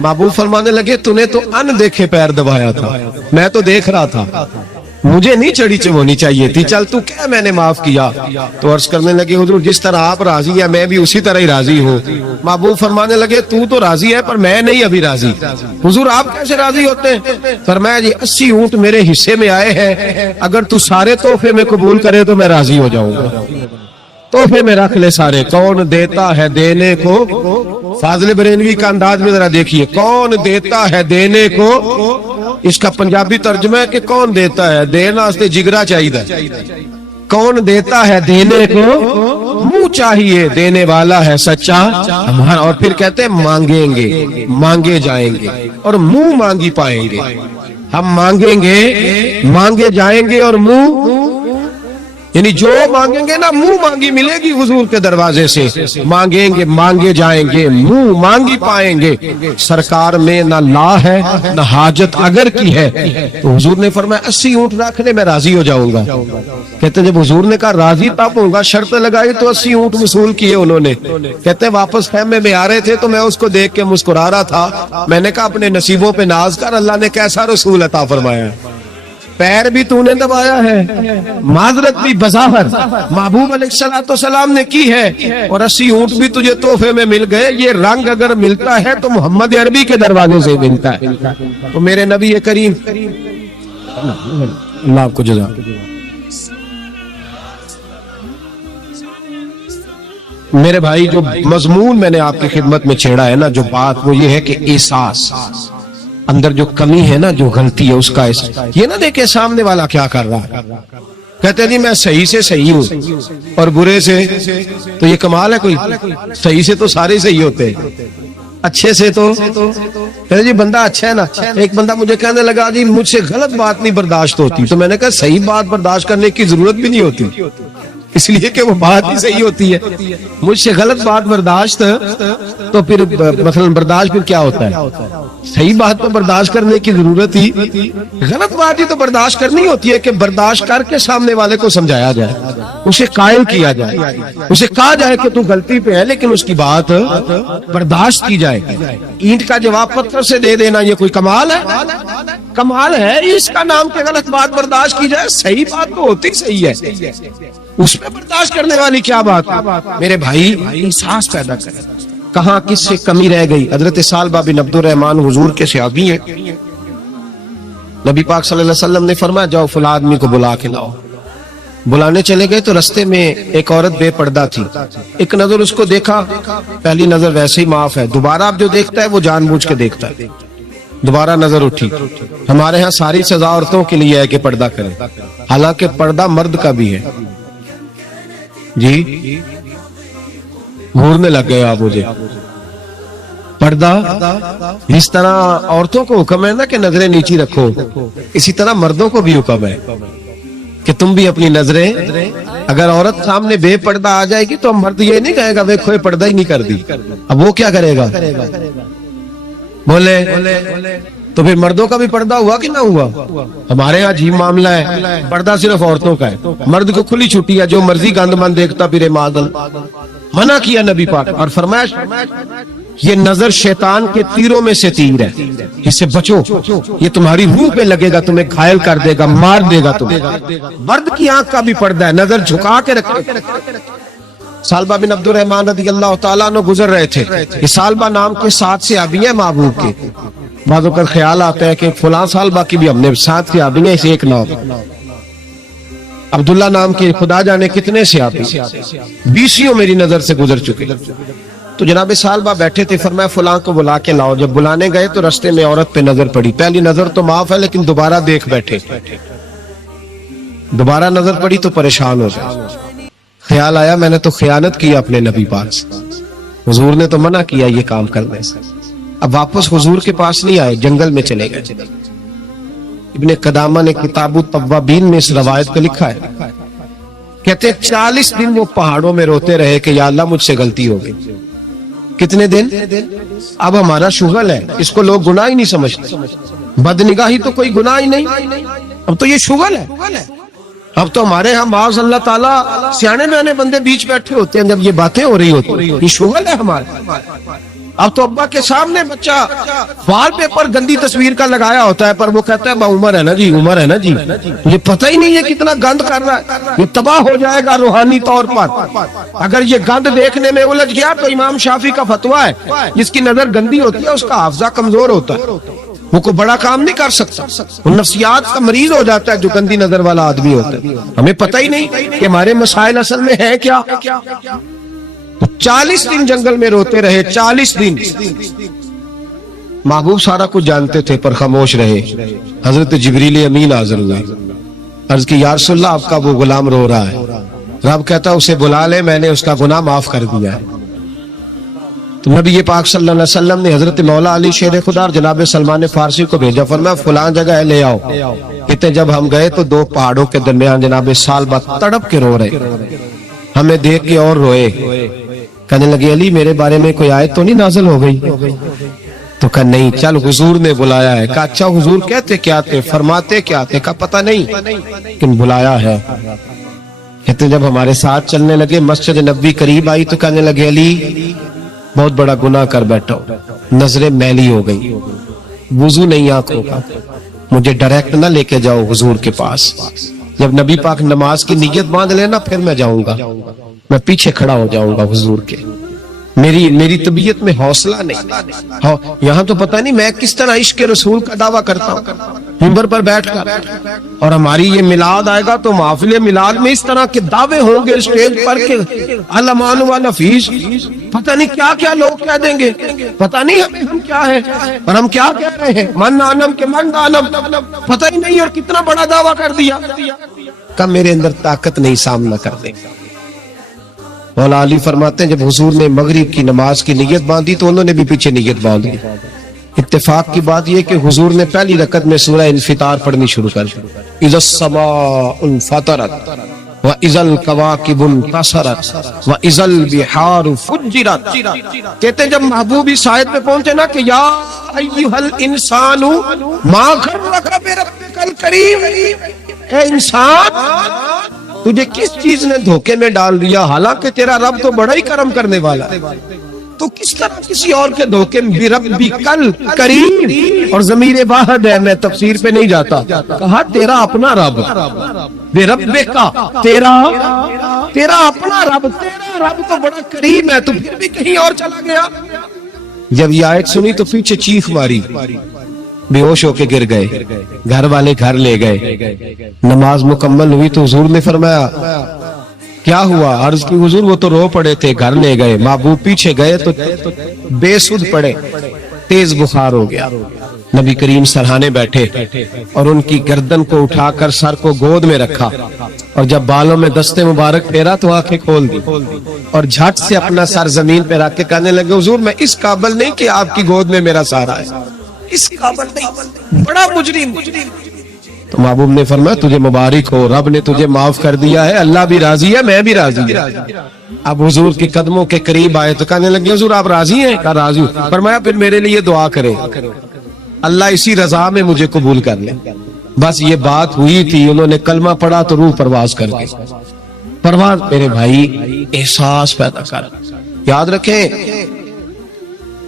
محبوب فرمانے لگے تو نے تو ان دیکھے پیر دبایا تھا، میں تو دیکھ رہا تھا، مجھے نہیں چھڑی چبھونی چاہیے تھی، چل تو کیا میں نے معاف کیا. تو عرض کرنے لگے حضور جس طرح آپ راضی ہیں میں بھی اسی طرح ہی راضی ہوں. محبوب فرمانے لگے تو راضی ہے پر میں نہیں ابھی راضی. حضور آپ کیسے راضی ہوتے ہیں؟ فرمایا جی 80 اونٹ میرے حصے میں آئے ہیں، اگر تو سارے تحفے میں قبول کرے تو میں راضی ہو جاؤں گا. تحفے میں رکھ لے سارے، کون دیتا ہے دینے کو، فاضل بریلوی کا انداز میں ذرا دیکھیے، کون دیتا ہے دینے کو، اس کا پنجابی ترجمہ ہے کہ کون دیتا ہے، دینا اس نے جگرا چاہیے، کون دیتا ہے دینے کو، منہ چاہیے دینے والا ہے سچا ہمارا. اور پھر کہتے ہیں مانگیں گے مانگے جائیں گے اور منہ مانگی پائیں گے. ہم مانگیں گے مانگے جائیں گے اور منہ، یعنی جو مانگیں گے نا منہ مانگی ملے گی حضور کے دروازے سے، مانگیں گے مانگے جائیں گے، منہ مانگی پائیں گے۔ سرکار میں نہ لا ہے نہ حاجت اگر کی ہے، تو حضور نے فرمایا 80 اونٹ رکھ لے میں راضی ہو جاؤں گا۔ کہتے جب حضور نے کہا راضی تب ہوں گا، شرط لگائی تو 80 اونٹ وصول کیے انہوں نے۔ کہتے واپس خیمے میں آ رہے تھے تو میں اس کو دیکھ کے مسکرا رہا تھا، میں نے کہا اپنے نصیبوں پہ ناز کر، اللہ نے کیسا رسول عطا فرمایا، پیر بھی تو نے دبایا ہے، معذرت بھی بظاہر محبوب علیہ السلام نے کی ہے، اور 80 اونٹ بھی تجھے تحفے میں مل گئے۔ یہ رنگ اگر ملتا ہے تو محمد عربی کے دروازے سے ملتا ہے۔ تو میرے نبی کریم اللہ آپ کو جزا۔ میرے بھائی جو مضمون میں نے آپ کی خدمت میں چھیڑا ہے نا، جو بات وہ یہ ہے کہ احساس، اندر جو کمی ہے نا، جو غلطی ہے اس کا یہ نہ دیکھے سامنے والا کیا کر رہا ہے، کہتے نہیں میں صحیح سے صحیح ہوں اور برے سے، تو یہ کمال ہے کوئی؟ صحیح سے تو سارے صحیح ہوتے ہیں، اچھے سے تو کہتے جی بندہ اچھا ہے نا۔ ایک بندہ مجھے کہنے لگا جی مجھ سے غلط بات نہیں برداشت ہوتی، تو میں نے کہا صحیح بات برداشت کرنے کی ضرورت بھی نہیں ہوتی، اس لیے کہ وہ بات ہی صحیح ہوتی ہے۔ مجھ سے غلط بات برداشت تو پھر مثلا برداشت پھر کیا ہوتا ہے؟ صحیح بات تو برداشت کرنے کی ضرورت ہی، غلط بات ہی تو برداشت کرنی ہوتی ہے کہ برداشت کر کے سامنے والے کو سمجھایا جائے، اسے قائل کیا جائے، اسے کہا جائے کہ تو غلطی پہ ہے لیکن اس کی بات برداشت کی جائے۔ اینٹ کا جواب پتھر سے دے دینا یہ کوئی کمال ہے؟ کمال ہے اس کا نام کہ غلط بات برداشت کی جائے؟ صحیح بات تو ہوتی صحیح ہے، اس میں برداشت کرنے والی کیا بات ہے؟ میرے بھائی احساس پیدا کریں، کہاں کس سے کمی رہ گئی۔ حضرت سالبہ بن عبد الرحمن حضور کے صحابی ہیں، نبی پاک صلی اللہ علیہ وسلم نے فرمایا جاؤ فلاں آدمی کو بلا کے لاؤ۔ بلانے چلے گئے تو رستے میں ایک عورت بے پردہ تھی، ایک نظر اس کو دیکھا، پہلی نظر ویسے ہی معاف ہے، دوبارہ اب جو دیکھتا ہے وہ جان بوجھ کے دیکھتا ہے، دوبارہ نظر اٹھی۔ ہمارے ہاں ساری سزا عورتوں کے لیے ہے کہ پردہ کریں، حالانکہ پردہ مرد کا بھی ہے۔ جی گھورنے لگ گئے آپ مجھے، پردہ اس طرح عورتوں کو حکم ہے نا کہ نظریں نیچی رکھو، اسی طرح مردوں کو بھی حکم ہے کہ تم بھی اپنی نظریں، اگر عورت سامنے بے پردہ آ جائے گی تو مرد یہ نہیں کہے گا دیکھو یہ پردہ ہی نہیں کر دی، اب وہ کیا کرے گا؟ بولے تو پھر مردوں کا بھی پردہ ہوا کہ نہ ہوا؟ ہمارے ہاں عجیب معاملہ ہے، پردہ صرف عورتوں کا ہے، مرد کو کھلی چھٹی ہے، جو مرضی گند من دیکھتا پھرے معدل۔ منع کیا نبی پاک اور فرمایا یہ نظر شیطان کے تیروں میں سے تیر ہے، اس سے بچو، یہ تمہاری روح پہ لگے گا، تمہیں گھائل کر دے گا، مار دے گا تمہیں۔ مرد کی آنکھ کا بھی پردہ ہے، نظر جھکا کے رکھے۔ سالبہ بن عبد الرحمن رضی اللہ تعالیٰ عنہ گزر رہے تھے، یہ سالبہ نام کے 7 صحابی ہیں محبوب کے، بعضوں کا خیال آتا ہے کہ فلاں سالبہ کی بھی ہم نے 7 صحابی ہیں، اسے ایک نام عبداللہ نام کے خدا جانے کتنے صحابی، 20 میری نظر سے گزر چکے۔ تو جناب سالبہ بیٹھے تھے، فرمایا فلاں کو بلا کے لاؤ۔ جب بلانے گئے تو رستے میں عورت پہ نظر پڑی، پہلی نظر تو معاف ہے لیکن دوبارہ دیکھ بیٹھے، دوبارہ نظر پڑی تو پریشان ہو گئے، خیال آیا میں نے تو خیانت کی اپنے نبی پاک سے، حضور نے تو منع کیا یہ کام کرنے سے۔ اب واپس حضور کے پاس نہیں آئے، جنگل میں چلے گئے۔ ابن قدامہ نے کتاب التوابین میں اس روایت کو لکھا ہے، کہتے 40 دن وہ پہاڑوں میں روتے رہے کہ یا اللہ مجھ سے غلطی ہو گئی۔ کتنے دن؟ اب ہمارا شغل ہے، اس کو لوگ گناہ ہی نہیں سمجھتے، بدنگاہی تو کوئی گناہ ہی نہیں، اب تو یہ شغل ہے۔ اب تو ہمارے ہاں معاذ اللہ تعالیٰ سیانے بیانے بندے بیچ بیٹھے ہوتے ہیں جب یہ باتیں ہو رہی ہوتی ہیں، یہ شغل ہے ہمارا۔ اب تو ابا کے سامنے بچہ وال پیپر گندی تصویر کا لگایا ہوتا ہے پر وہ کہتا ہے عمر ہے نا جی، عمر ہے نا جی، یہ پتہ ہی نہیں ہے کتنا گند کر رہا ہے، یہ تباہ ہو جائے گا روحانی طور پر اگر یہ گند دیکھنے میں الجھ گیا۔ تو امام شافعی کا فتویٰ ہے جس کی نظر گندی ہوتی ہے اس کا حافظہ کمزور ہوتا ہے، وہ کوئی بڑا کام نہیں کر سکتا، وہ نفسیات کا مریض ہو جاتا ہے جو گندی نظر والا آدمی ہوتا ہے۔ ہمیں پتہ ہی نہیں کہ ہمارے مسائل اصل میں ہے کیا۔ 40 دن جنگل میں روتے رہے، 40 دن۔ محبوب سارا کچھ جانتے تھے پر خاموش رہے۔ حضرت جبریل امین حاضر اللہ، عرض کی یا رسول اللہ آپ کا وہ غلام رو رہا ہے۔ رب کہتا اسے بلا لے، میں نے اس کا گناہ معاف کر دیا ہے۔ تو نبی پاک صلی اللہ علیہ وسلم نے حضرت مولا علی شیر خدا اور جناب سلمان فارسی کو بھیجا، فرمایا فلاں جگہ ہے لے آؤ، کہ کہتے جب ہم گئے تو دو پہاڑوں کے درمیان جناب سالبہ تڑپ کے رو رہے، ہمیں دیکھ کے اور روئے، کہنے لگے علی میرے بارے میں کوئی آیت تو نہیں نازل ہو گئی؟ تو کہا نہیں، چل حضور نے بلایا ہے۔ کہا اچھا حضور کہتے کیا تھے، فرماتے کیا تھے؟ کہا پتہ نہیں لیکن بلایا ہے۔ کہتے جب ہمارے ساتھ چلنے لگے مسجد نبوی قریب آئی تو کہنے لگے علی بہت بڑا گناہ کر بیٹھا ہوں، نظریں میلی ہو گئی، وضو نہیں آنکھوں کا، مجھے ڈائریکٹ نہ لے کے جاؤ حضور کے پاس، جب نبی پاک نماز کی نیت باندھ لینا پھر میں جاؤں گا، میں پیچھے کھڑا ہو جاؤں گا حضور کے، میری طبیعت میں حوصلہ نہیں۔ یہاں تو پتہ نہیں میں کس طرح عشق رسول کا دعویٰ کرتا ہوں منبر پر بیٹھ کر، اور ہماری یہ میلاد آئے گا تو محفل میلاد میں اس طرح کے دعوے ہوں گے اسٹیج پر کہ علمان و نفیس، پتہ نہیں کیا کیا لوگ کہہ دیں گے، پتہ نہیں ہم کیا ہے اور ہم کیا کہہ رہے ہیں، من آنم کے من آنم، پتہ ہی نہیں اور کتنا بڑا دعویٰ کر دیا۔ کب میرے اندر طاقت نہیں سامنا کر دے۔ مولا علی فرماتے ہیں جب حضور نے مغرب کی نماز کی نیت باندھی تو انہوں نے بھی پیچھے نیت باندھ لی۔ اتفاق کی بات یہ کہ حضور نے پہلی رکعت میں سورہ انفطار پڑھنی شروع کر دی، اذا السماء انفطرت واذا الكواكب انتصرت واذا البحار فجرت۔ کہتے ہیں جب محبوب اس آیت پہ پہنچے نا کہ یا ایھا الانسان ما غرک بربک الکریم، اے انسان تجھے کس چیز نے دھوکے میں ڈال دیا، حالانکہ تیرا رب تو بڑا ہی کرم کرنے والا ہے، تو کس طرح کسی اور کے دھوکے میں بربک الکریم، اور ضمیر واحد ہے، میں تفسیر پہ نہیں جاتا، کہا تیرا اپنا رب، بربک تیرا اپنا رب، تیرا رب تو بڑا کریم ہے، تو پھر بھی کہیں اور چلا گیا۔ جب یہ آیت سنی تو پیچھے چیخ ماری، بے ہوش ہو کے گر گئے، گھر والے گھر لے گئے، نماز مکمل ہوئی تو حضور نے فرمایا کیا ہوا؟ عرض کی حضور وہ تو رو پڑے تھے، گھر لے گئے، محبوب پیچھے گئے تو بے سود پڑے، تیز بخار ہو گیا، نبی کریم سرہانے بیٹھے اور ان کی گردن کو اٹھا کر سر کو گود میں رکھا، اور جب بالوں میں دستے مبارک پھیرا تو آنکھیں کھول دی اور جھٹ سے اپنا سر زمین پہ رکھ کے کہنے لگے حضور میں اس قابل نہیں کہ آپ کی گود میں میرا سہارا ہے، اس قابل نہیں، بڑا مجرم۔ تو محبوب نے فرمایا تجھے مبارک ہو، رب نے تجھے معاف کر دیا ہے، اللہ بھی راضی ہے، میں بھی راضی ہوں۔ اب حضور کے قدموں کے قریب آئے تو کہنے لگے حضور آپ راضی ہیں؟ کہا راضی ہوں۔ فرمایا پھر میرے لیے دعا کرے، اللہ اسی رضا میں مجھے قبول کر لے۔ بس یہ بات ہوئی تھی، انہوں نے کلمہ پڑھا تو روح پرواز کر گئی۔ پرواز میرے بھائی احساس پیدا کر، یاد رکھیں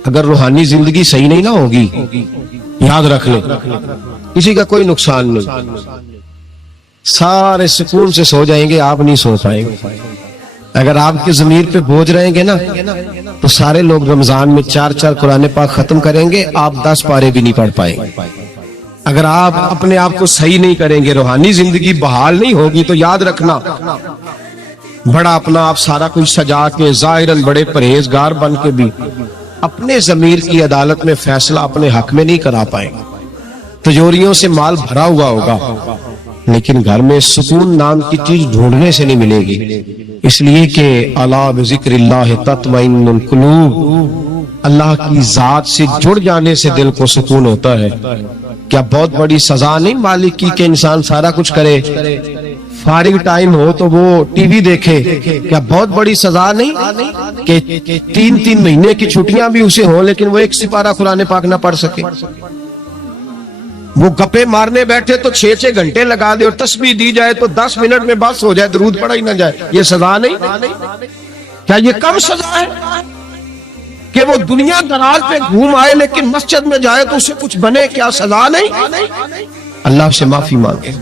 اگر روحانی زندگی صحیح نہیں نہ ہوگی، یاد رکھ لیں کسی کا کوئی نقصان نہیں، سارے سکون سے سو جائیں گے، آپ نہیں سو پائیں گے۔ اگر آپ کے ضمیر پہ بوجھ رہیں گے نا تو سارے لوگ رمضان میں 4 قرآن پاک ختم کریں گے، آپ 10 پارے بھی نہیں پڑھ پائیں گے۔ اگر آپ اپنے آپ کو صحیح نہیں کریں گے، روحانی زندگی بحال نہیں ہوگی، تو یاد رکھنا بڑا اپنا آپ سارا کچھ سجا کے ظاہراً بڑے پرہیزگار بن کے بھی اپنے ضمیر کی عدالت میں فیصلہ اپنے حق میں نہیں کرا پائیں گے۔ تجوریوں سے مال بھرا ہوا ہوگا لیکن گھر میں سکون نام کی چیز ڈھونڈنے سے نہیں ملے گی، اس لیے کہ الا بذکر اللہ تطمئن القلوب، اللہ کی ذات سے جڑ جانے سے دل کو سکون ہوتا ہے۔ کیا بہت بڑی سزا نہیں مالک کی کہ انسان سارا کچھ کرے، فارغ ٹائم ہو تو وہ ٹی وی دیکھے؟ کیا بہت بڑی سزا نہیں کہ 3 مہینے کی چھٹیاں بھی اسے ہوں لیکن وہ 1 سپارہ قرآن پاک نہ پڑھ سکے؟ وہ گپے مارنے بیٹھے تو 6 گھنٹے لگا دے اور تسبیح دی جائے تو 10 منٹ میں بس ہو جائے، درود پڑھا ہی نہ جائے، یہ سزا نہیں؟ کیا یہ کم سزا ہے کہ وہ دنیا دراز پہ گھوم آئے لیکن مسجد میں جائے تو اسے کچھ بنے؟ کیا سزا نہیں؟ اللہ سے معافی مانگے،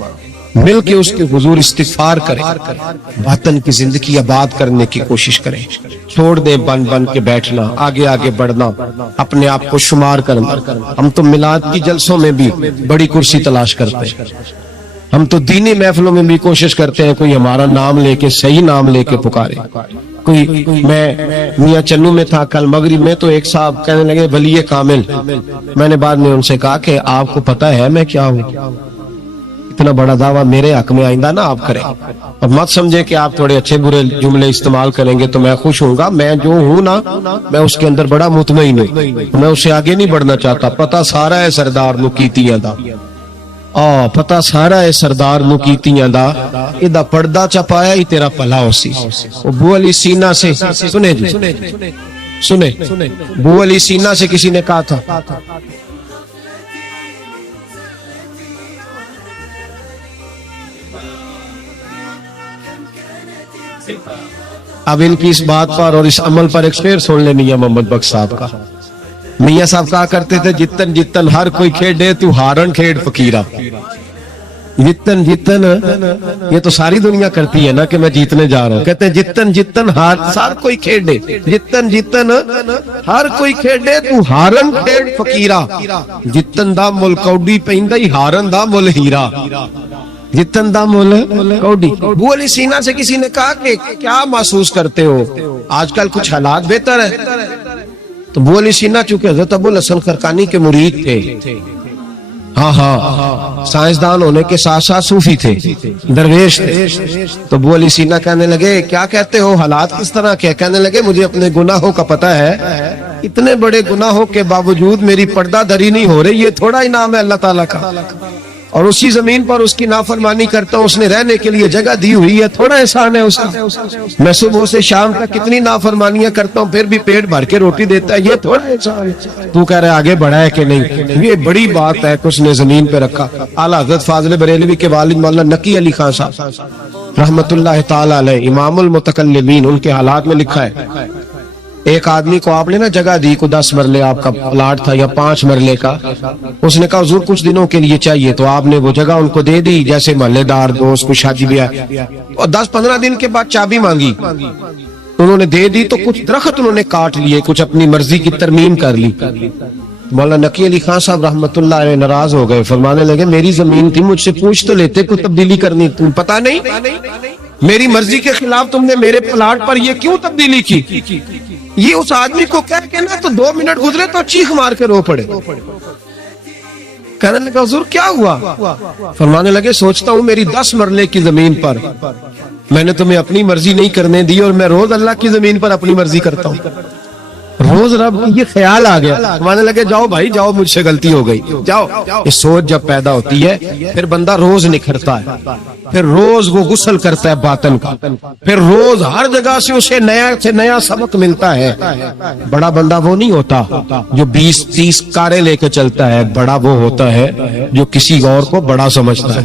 مل کے اس کے حضور استغفار کریں، باطن کی زندگی آباد کرنے کی کوشش کریں، چھوڑ دیں بن کے بیٹھنا، آگے آگے بڑھنا، اپنے آپ کو شمار کرنا۔ ہم تو میلاد کی جلسوں میں بھی بڑی کرسی تلاش کرتے ہیں، ہم تو دینی محفلوں میں بھی کوشش کرتے ہیں کوئی ہمارا نام لے کے، صحیح نام لے کے پکارے۔ کوئی میں میاں چنو میں تھا کل مغرب میں، تو ایک صاحب کہنے لگے ولی کامل، میں نے بعد میں ان سے کہا کہ آپ کو پتہ ہے میں کیا ہوں؟ اتنا بڑا دعویٰ میرے حق میں آئندہ نہ آپ کریں، اور مت سمجھے کہ آپ تھوڑے اچھے برے جملے استعمال کریں گے تو میں خوش ہوں گا۔ میں جو ہوں نا میں اس کے اندر بڑا مطمئن ہوں، میں اس سے آگے نہیں بڑھنا چاہتا، پتہ سارا ہے سردار نو کیتیاں دا، پتا سارا ہے سردار نو کیتیاں دا ایدہ پردہ چپایا ہی تیرا پلا ہو سی. بو علی سینہ سے سنے جی سنے بو علی سینہ سے کسی نے کہا تھا اب ان کی اس بات پر اور اس عمل پر ایک شعر سن لے میاں محمد بخش صاحب کا. میاں صاحب کہا کرتے تھے جتن جتن ہر کوئی کھیڑے تو ہارن کھیڑ فقیرہ. جتن جتن یہ تو ساری دنیا کرتی ہے نا کہ میں جیتنے جا رہا ہوں. کہتے ہیں جتن جتن ہر کوئی کھیڑے جتن جتن ہر کوئی کھیڑے تو ہارن کھیڑ فقیرہ. جتن دا مل کوڈی پہندہ ہی ہارن دا مل ہیرا. جتن دا مل کوڈی. بو علی سینہ سے کسی نے کہا کہ کیا محسوس کرتے ہو آج کل کچھ حالات بہتر ہے؟ تو بو علی سینہ چونکہ حضرت ابو الحسن خرقانی کے مرید تھے. ہاں سائنسدان ہونے کے ساتھ ساتھ صوفی تھے درویش تھے. تو بو علی سینہ کہنے لگے کیا کہتے ہو حالات کس طرح کے؟ کہنے لگے مجھے اپنے گناہوں کا پتہ ہے. اتنے بڑے گناہوں کے باوجود میری پردہ دری نہیں ہو رہی. یہ تھوڑا انعام ہے اللہ تعالیٰ کا. اور اسی زمین پر اس کی نافرمانی کرتا ہوں. اس نے رہنے کے لیے جگہ دی ہوئی ہے. تھوڑا احسان ہے اس کا. میں صبح سے شام تک کتنی نافرمانیاں کرتا ہوں پھر بھی پیٹ بھر کے روٹی دیتا ہے. یہ تھوڑا احسان ہے. تو کہہ رہے آگے بڑھا ہے کہ نہیں. یہ بڑی بات ہے کہ اس نے زمین پہ رکھا. اعلیٰ حضرت فاضل بریلوی کے والد مولانا نقی علی خان صاحب رحمت اللہ تعالی علیہ امام المتکلمین ان کے حالات میں لکھا ہے ایک آدمی کو آپ نے نا جگہ دی کو 10 مرلے آپ کا پلاٹ تھا یا 5 مرلے کا. اس نے کہا حضور کچھ دنوں کے لیے چاہیے. تو آپ نے وہ جگہ ان کو دے دی جیسے محلے دار دوست کو شادی بھی ہے. اور 10-15 دن کے بعد چابی مانگی. انہوں نے دے دی تو کچھ درخت انہوں نے کاٹ لیے کچھ اپنی مرضی کی ترمیم کر لی. مولانا نقی علی خان صاحب رحمت اللہ علیہ ناراض ہو گئے. فرمانے لگے میری زمین تھی مجھ سے پوچھ تو لیتے کوئی تبدیلی کرنی. تم پتا نہیں میری مرضی کے خلاف تم نے میرے پلاٹ پر یہ کیوں تبدیلی کی. یہ اس آدمی کو کہہ کے نا تو 2 منٹ گزرے تو چیخ مار کے رو پڑے. کہنے لگا حضور کیا ہوا؟ فرمانے لگے سوچتا ہوں میری 10 مرلے کی زمین پر میں نے تمہیں اپنی مرضی نہیں کرنے دی اور میں روز اللہ کی زمین پر اپنی مرضی کرتا ہوں. روز رب یہ خیال آ گیا. فرمانے لگے جاؤ بھائی جاؤ مجھ سے غلطی ہو گئی جاؤ. یہ سوچ جب پیدا ہوتی ہے پھر بندہ روز نکھرتا ہے. پھر روز وہ غسل کرتا ہے باطن کا. پھر روز ہر جگہ سے اسے نیا سے نیا سبق ملتا ہے. بڑا بندہ وہ نہیں ہوتا جو 20-30 کاریں لے کے چلتا ہے. بڑا وہ ہوتا ہے جو کسی اور کو بڑا سمجھتا ہے.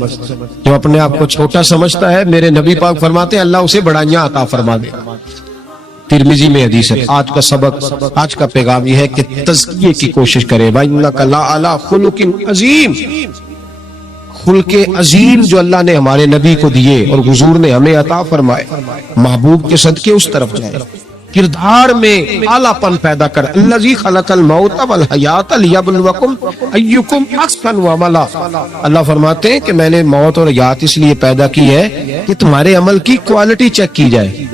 جو اپنے آپ کو چھوٹا سمجھتا ہے میرے نبی پاک فرماتے ہیں اللہ اسے بڑائیاں عطا فرما دے. ترمذی میں حدیث ہے. آج کا سبق آج کا پیغام یہ ہے کہ تزکیے کی کوشش کرے. وَإِنَّكَ لَعَلَىٰ خُلُقٍ عَظِيمٍ. خلق عظیم جو اللہ نے ہمارے نبی کو دیے اور حضور نے ہمیں عطا فرمائے محبوب کے صدقے اس طرف جائے. کردار میں اعلیٰ پن پیدا کر. الذی خلق الموت والحیات لیبلوکم ایکم احسن عملا. اللہ فرماتے ہیں کہ میں نے موت اور حیات اس لیے پیدا کی ہے کہ تمہارے عمل کی کوالٹی چیک کی جائے.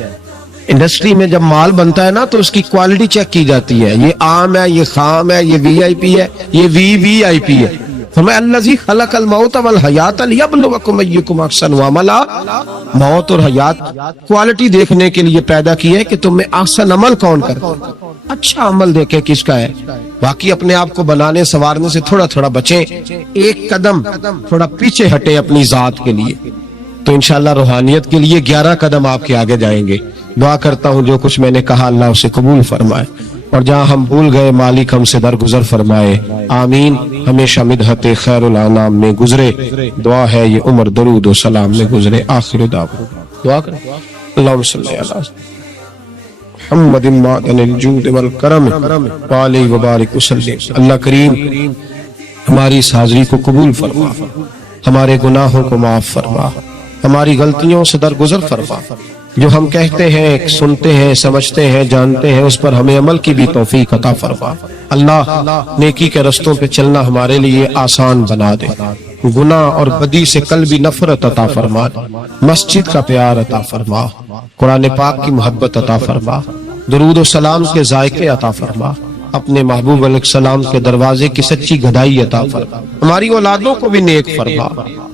انڈسٹری میں جب مال بنتا ہے نا تو اس کی کوالٹی چیک کی جاتی ہے. یہ عام ہے یہ خام ہے یہ وی آئی پی ہے یہ وی آئی پی ہے. فرمایا الذی خلق الموت والحیات لیبلوکم ایکم احسن عملا. موت اور حیات کوالٹی دیکھنے کے لیے پیدا کی ہے کہ تم میں احسن عمل کون کرتا ہے. اچھا عمل دیکھے کس کا ہے. باقی اپنے آپ کو بنانے سوارنے سے تھوڑا تھوڑا بچیں. ایک قدم تھوڑا پیچھے ہٹے اپنی ذات کے لیے تو انشاءاللہ روحانیت کے لیے 11 قدم آپ کے آگے جائیں گے. دعا کرتا ہوں جو کچھ میں نے کہا اللہ اسے قبول فرمائے اور جہاں ہم بھول گئے مالک ہم سے درگزر فرمائے. آمین. ہمیشہ مدحت خیر الانام میں گزرے. دعا ہے یہ عمر درود و سلام میں گزرے. آخر دعا کریں. اللہم صلی علی محمد معدن الجود والکرم وعلی وبارک وسلم. اللہ کریم ہماری اس حاضری کو قبول فرما. ہمارے گناہوں کو معاف فرما. ہماری غلطیوں سے درگزر فرما. جو ہم کہتے ہیں سنتے ہیں سمجھتے ہیں جانتے ہیں اس پر ہمیں عمل کی بھی توفیق عطا فرما. اللہ نیکی کے رستوں پہ چلنا ہمارے لیے آسان بنا دے. گناہ اور بدی سے قلبی نفرت عطا فرما. مسجد کا پیار عطا فرما. قرآن پاک کی محبت عطا فرما. درود و سلام کے ذائقے عطا فرما. اپنے محبوب علیہ السلام کے دروازے کی سچی گدائی عطا فرما. ہماری اولادوں کو بھی نیک فرما.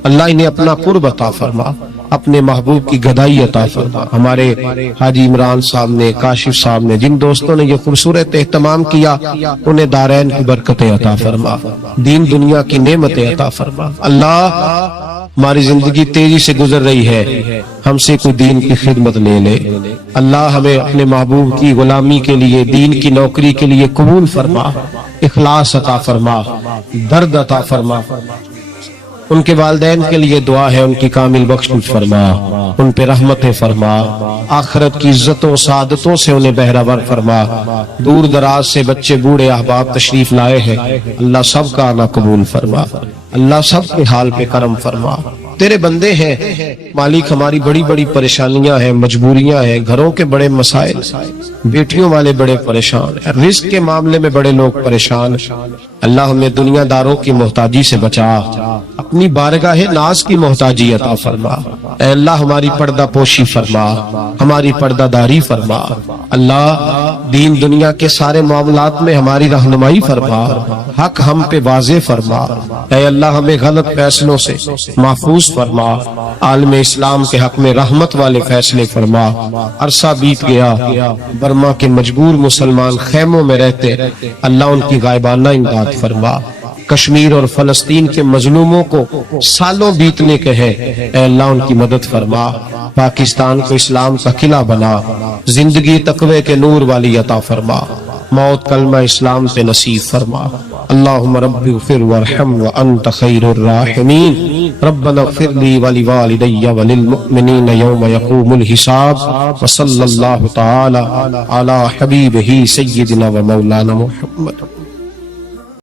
اللہ انہیں اپنا قرب عطا فرما. اپنے محبوب کی گدائی عطا فرما. ہمارے حاجی عمران صاحب نے، کاشف صاحب نے، جن دوستوں نے یہ خوبصورت اہتمام کیا، انہیں دارین کی برکتیں عطا فرما، دین دنیا کی نعمتیں عطا فرما. اللہ ہماری زندگی تیزی سے گزر رہی ہے، ہم سے کوئی دین کی خدمت لے لے. اللہ ہمیں اپنے محبوب کی غلامی کے لیے، دین کی نوکری کے لیے قبول فرما، اخلاص عطا فرما، درد عطا فرما. ان کے والدین کے لیے دعا ہے، ان کی کامل بخشش فرما، ان پہ رحمتیں فرما، آخرت کی عزتوں سعادتوں سے انہیں بہرہور فرما. دور دراز سے بچے بوڑھے احباب تشریف لائے ہیں، اللہ سب کا آنا قبول فرما. اللہ سب کے حال پہ کرم فرما. تیرے بندے ہیں مالک، ہماری بڑی بڑی پریشانیاں ہیں، مجبوریاں ہیں، گھروں کے بڑے مسائل، بیٹیوں والے بڑے پریشان ہیں، رزق کے معاملے میں بڑے لوگ پریشان. اللہ ہمیں دنیا داروں کی محتاجی سے بچا، اپنی بارگاہ ناز کی محتاجی عطا فرما. اے اللہ ہماری پردہ پوشی فرما، ہماری پردہ داری فرما. اللہ دین دنیا کے سارے معاملات میں ہماری رہنمائی فرما، حق ہم پہ واضح فرما. اے اللہ ہمیں غلط فیصلوں سے محفوظ فرما، عالم اسلام کے حق میں رحمت والے فیصلے فرما. عرصہ بیت گیا، برما کے مجبور مسلمان خیموں میں رہتے، اللہ ان کی غائبانہ امداد فرما. کشمیر اور فلسطین کے مظلوموں کو سالوں بیتنے کے ہیں، اے اللہ ان کی مدد فرما. پاکستان کو اسلام کا قلعہ بنا، زندگی تقوی کے نور والی عطا فرما، موت کلمہ اسلام سے نصیب فرما. اللہم رب اغفر وارحم وانت خیر الراحمین. ربنا اغفر لی ولوالدی وللمؤمنین یوم یقوم الحساب. وصلی اللہ تعالی علی حبیبہ سیدنا و مولانا محمد.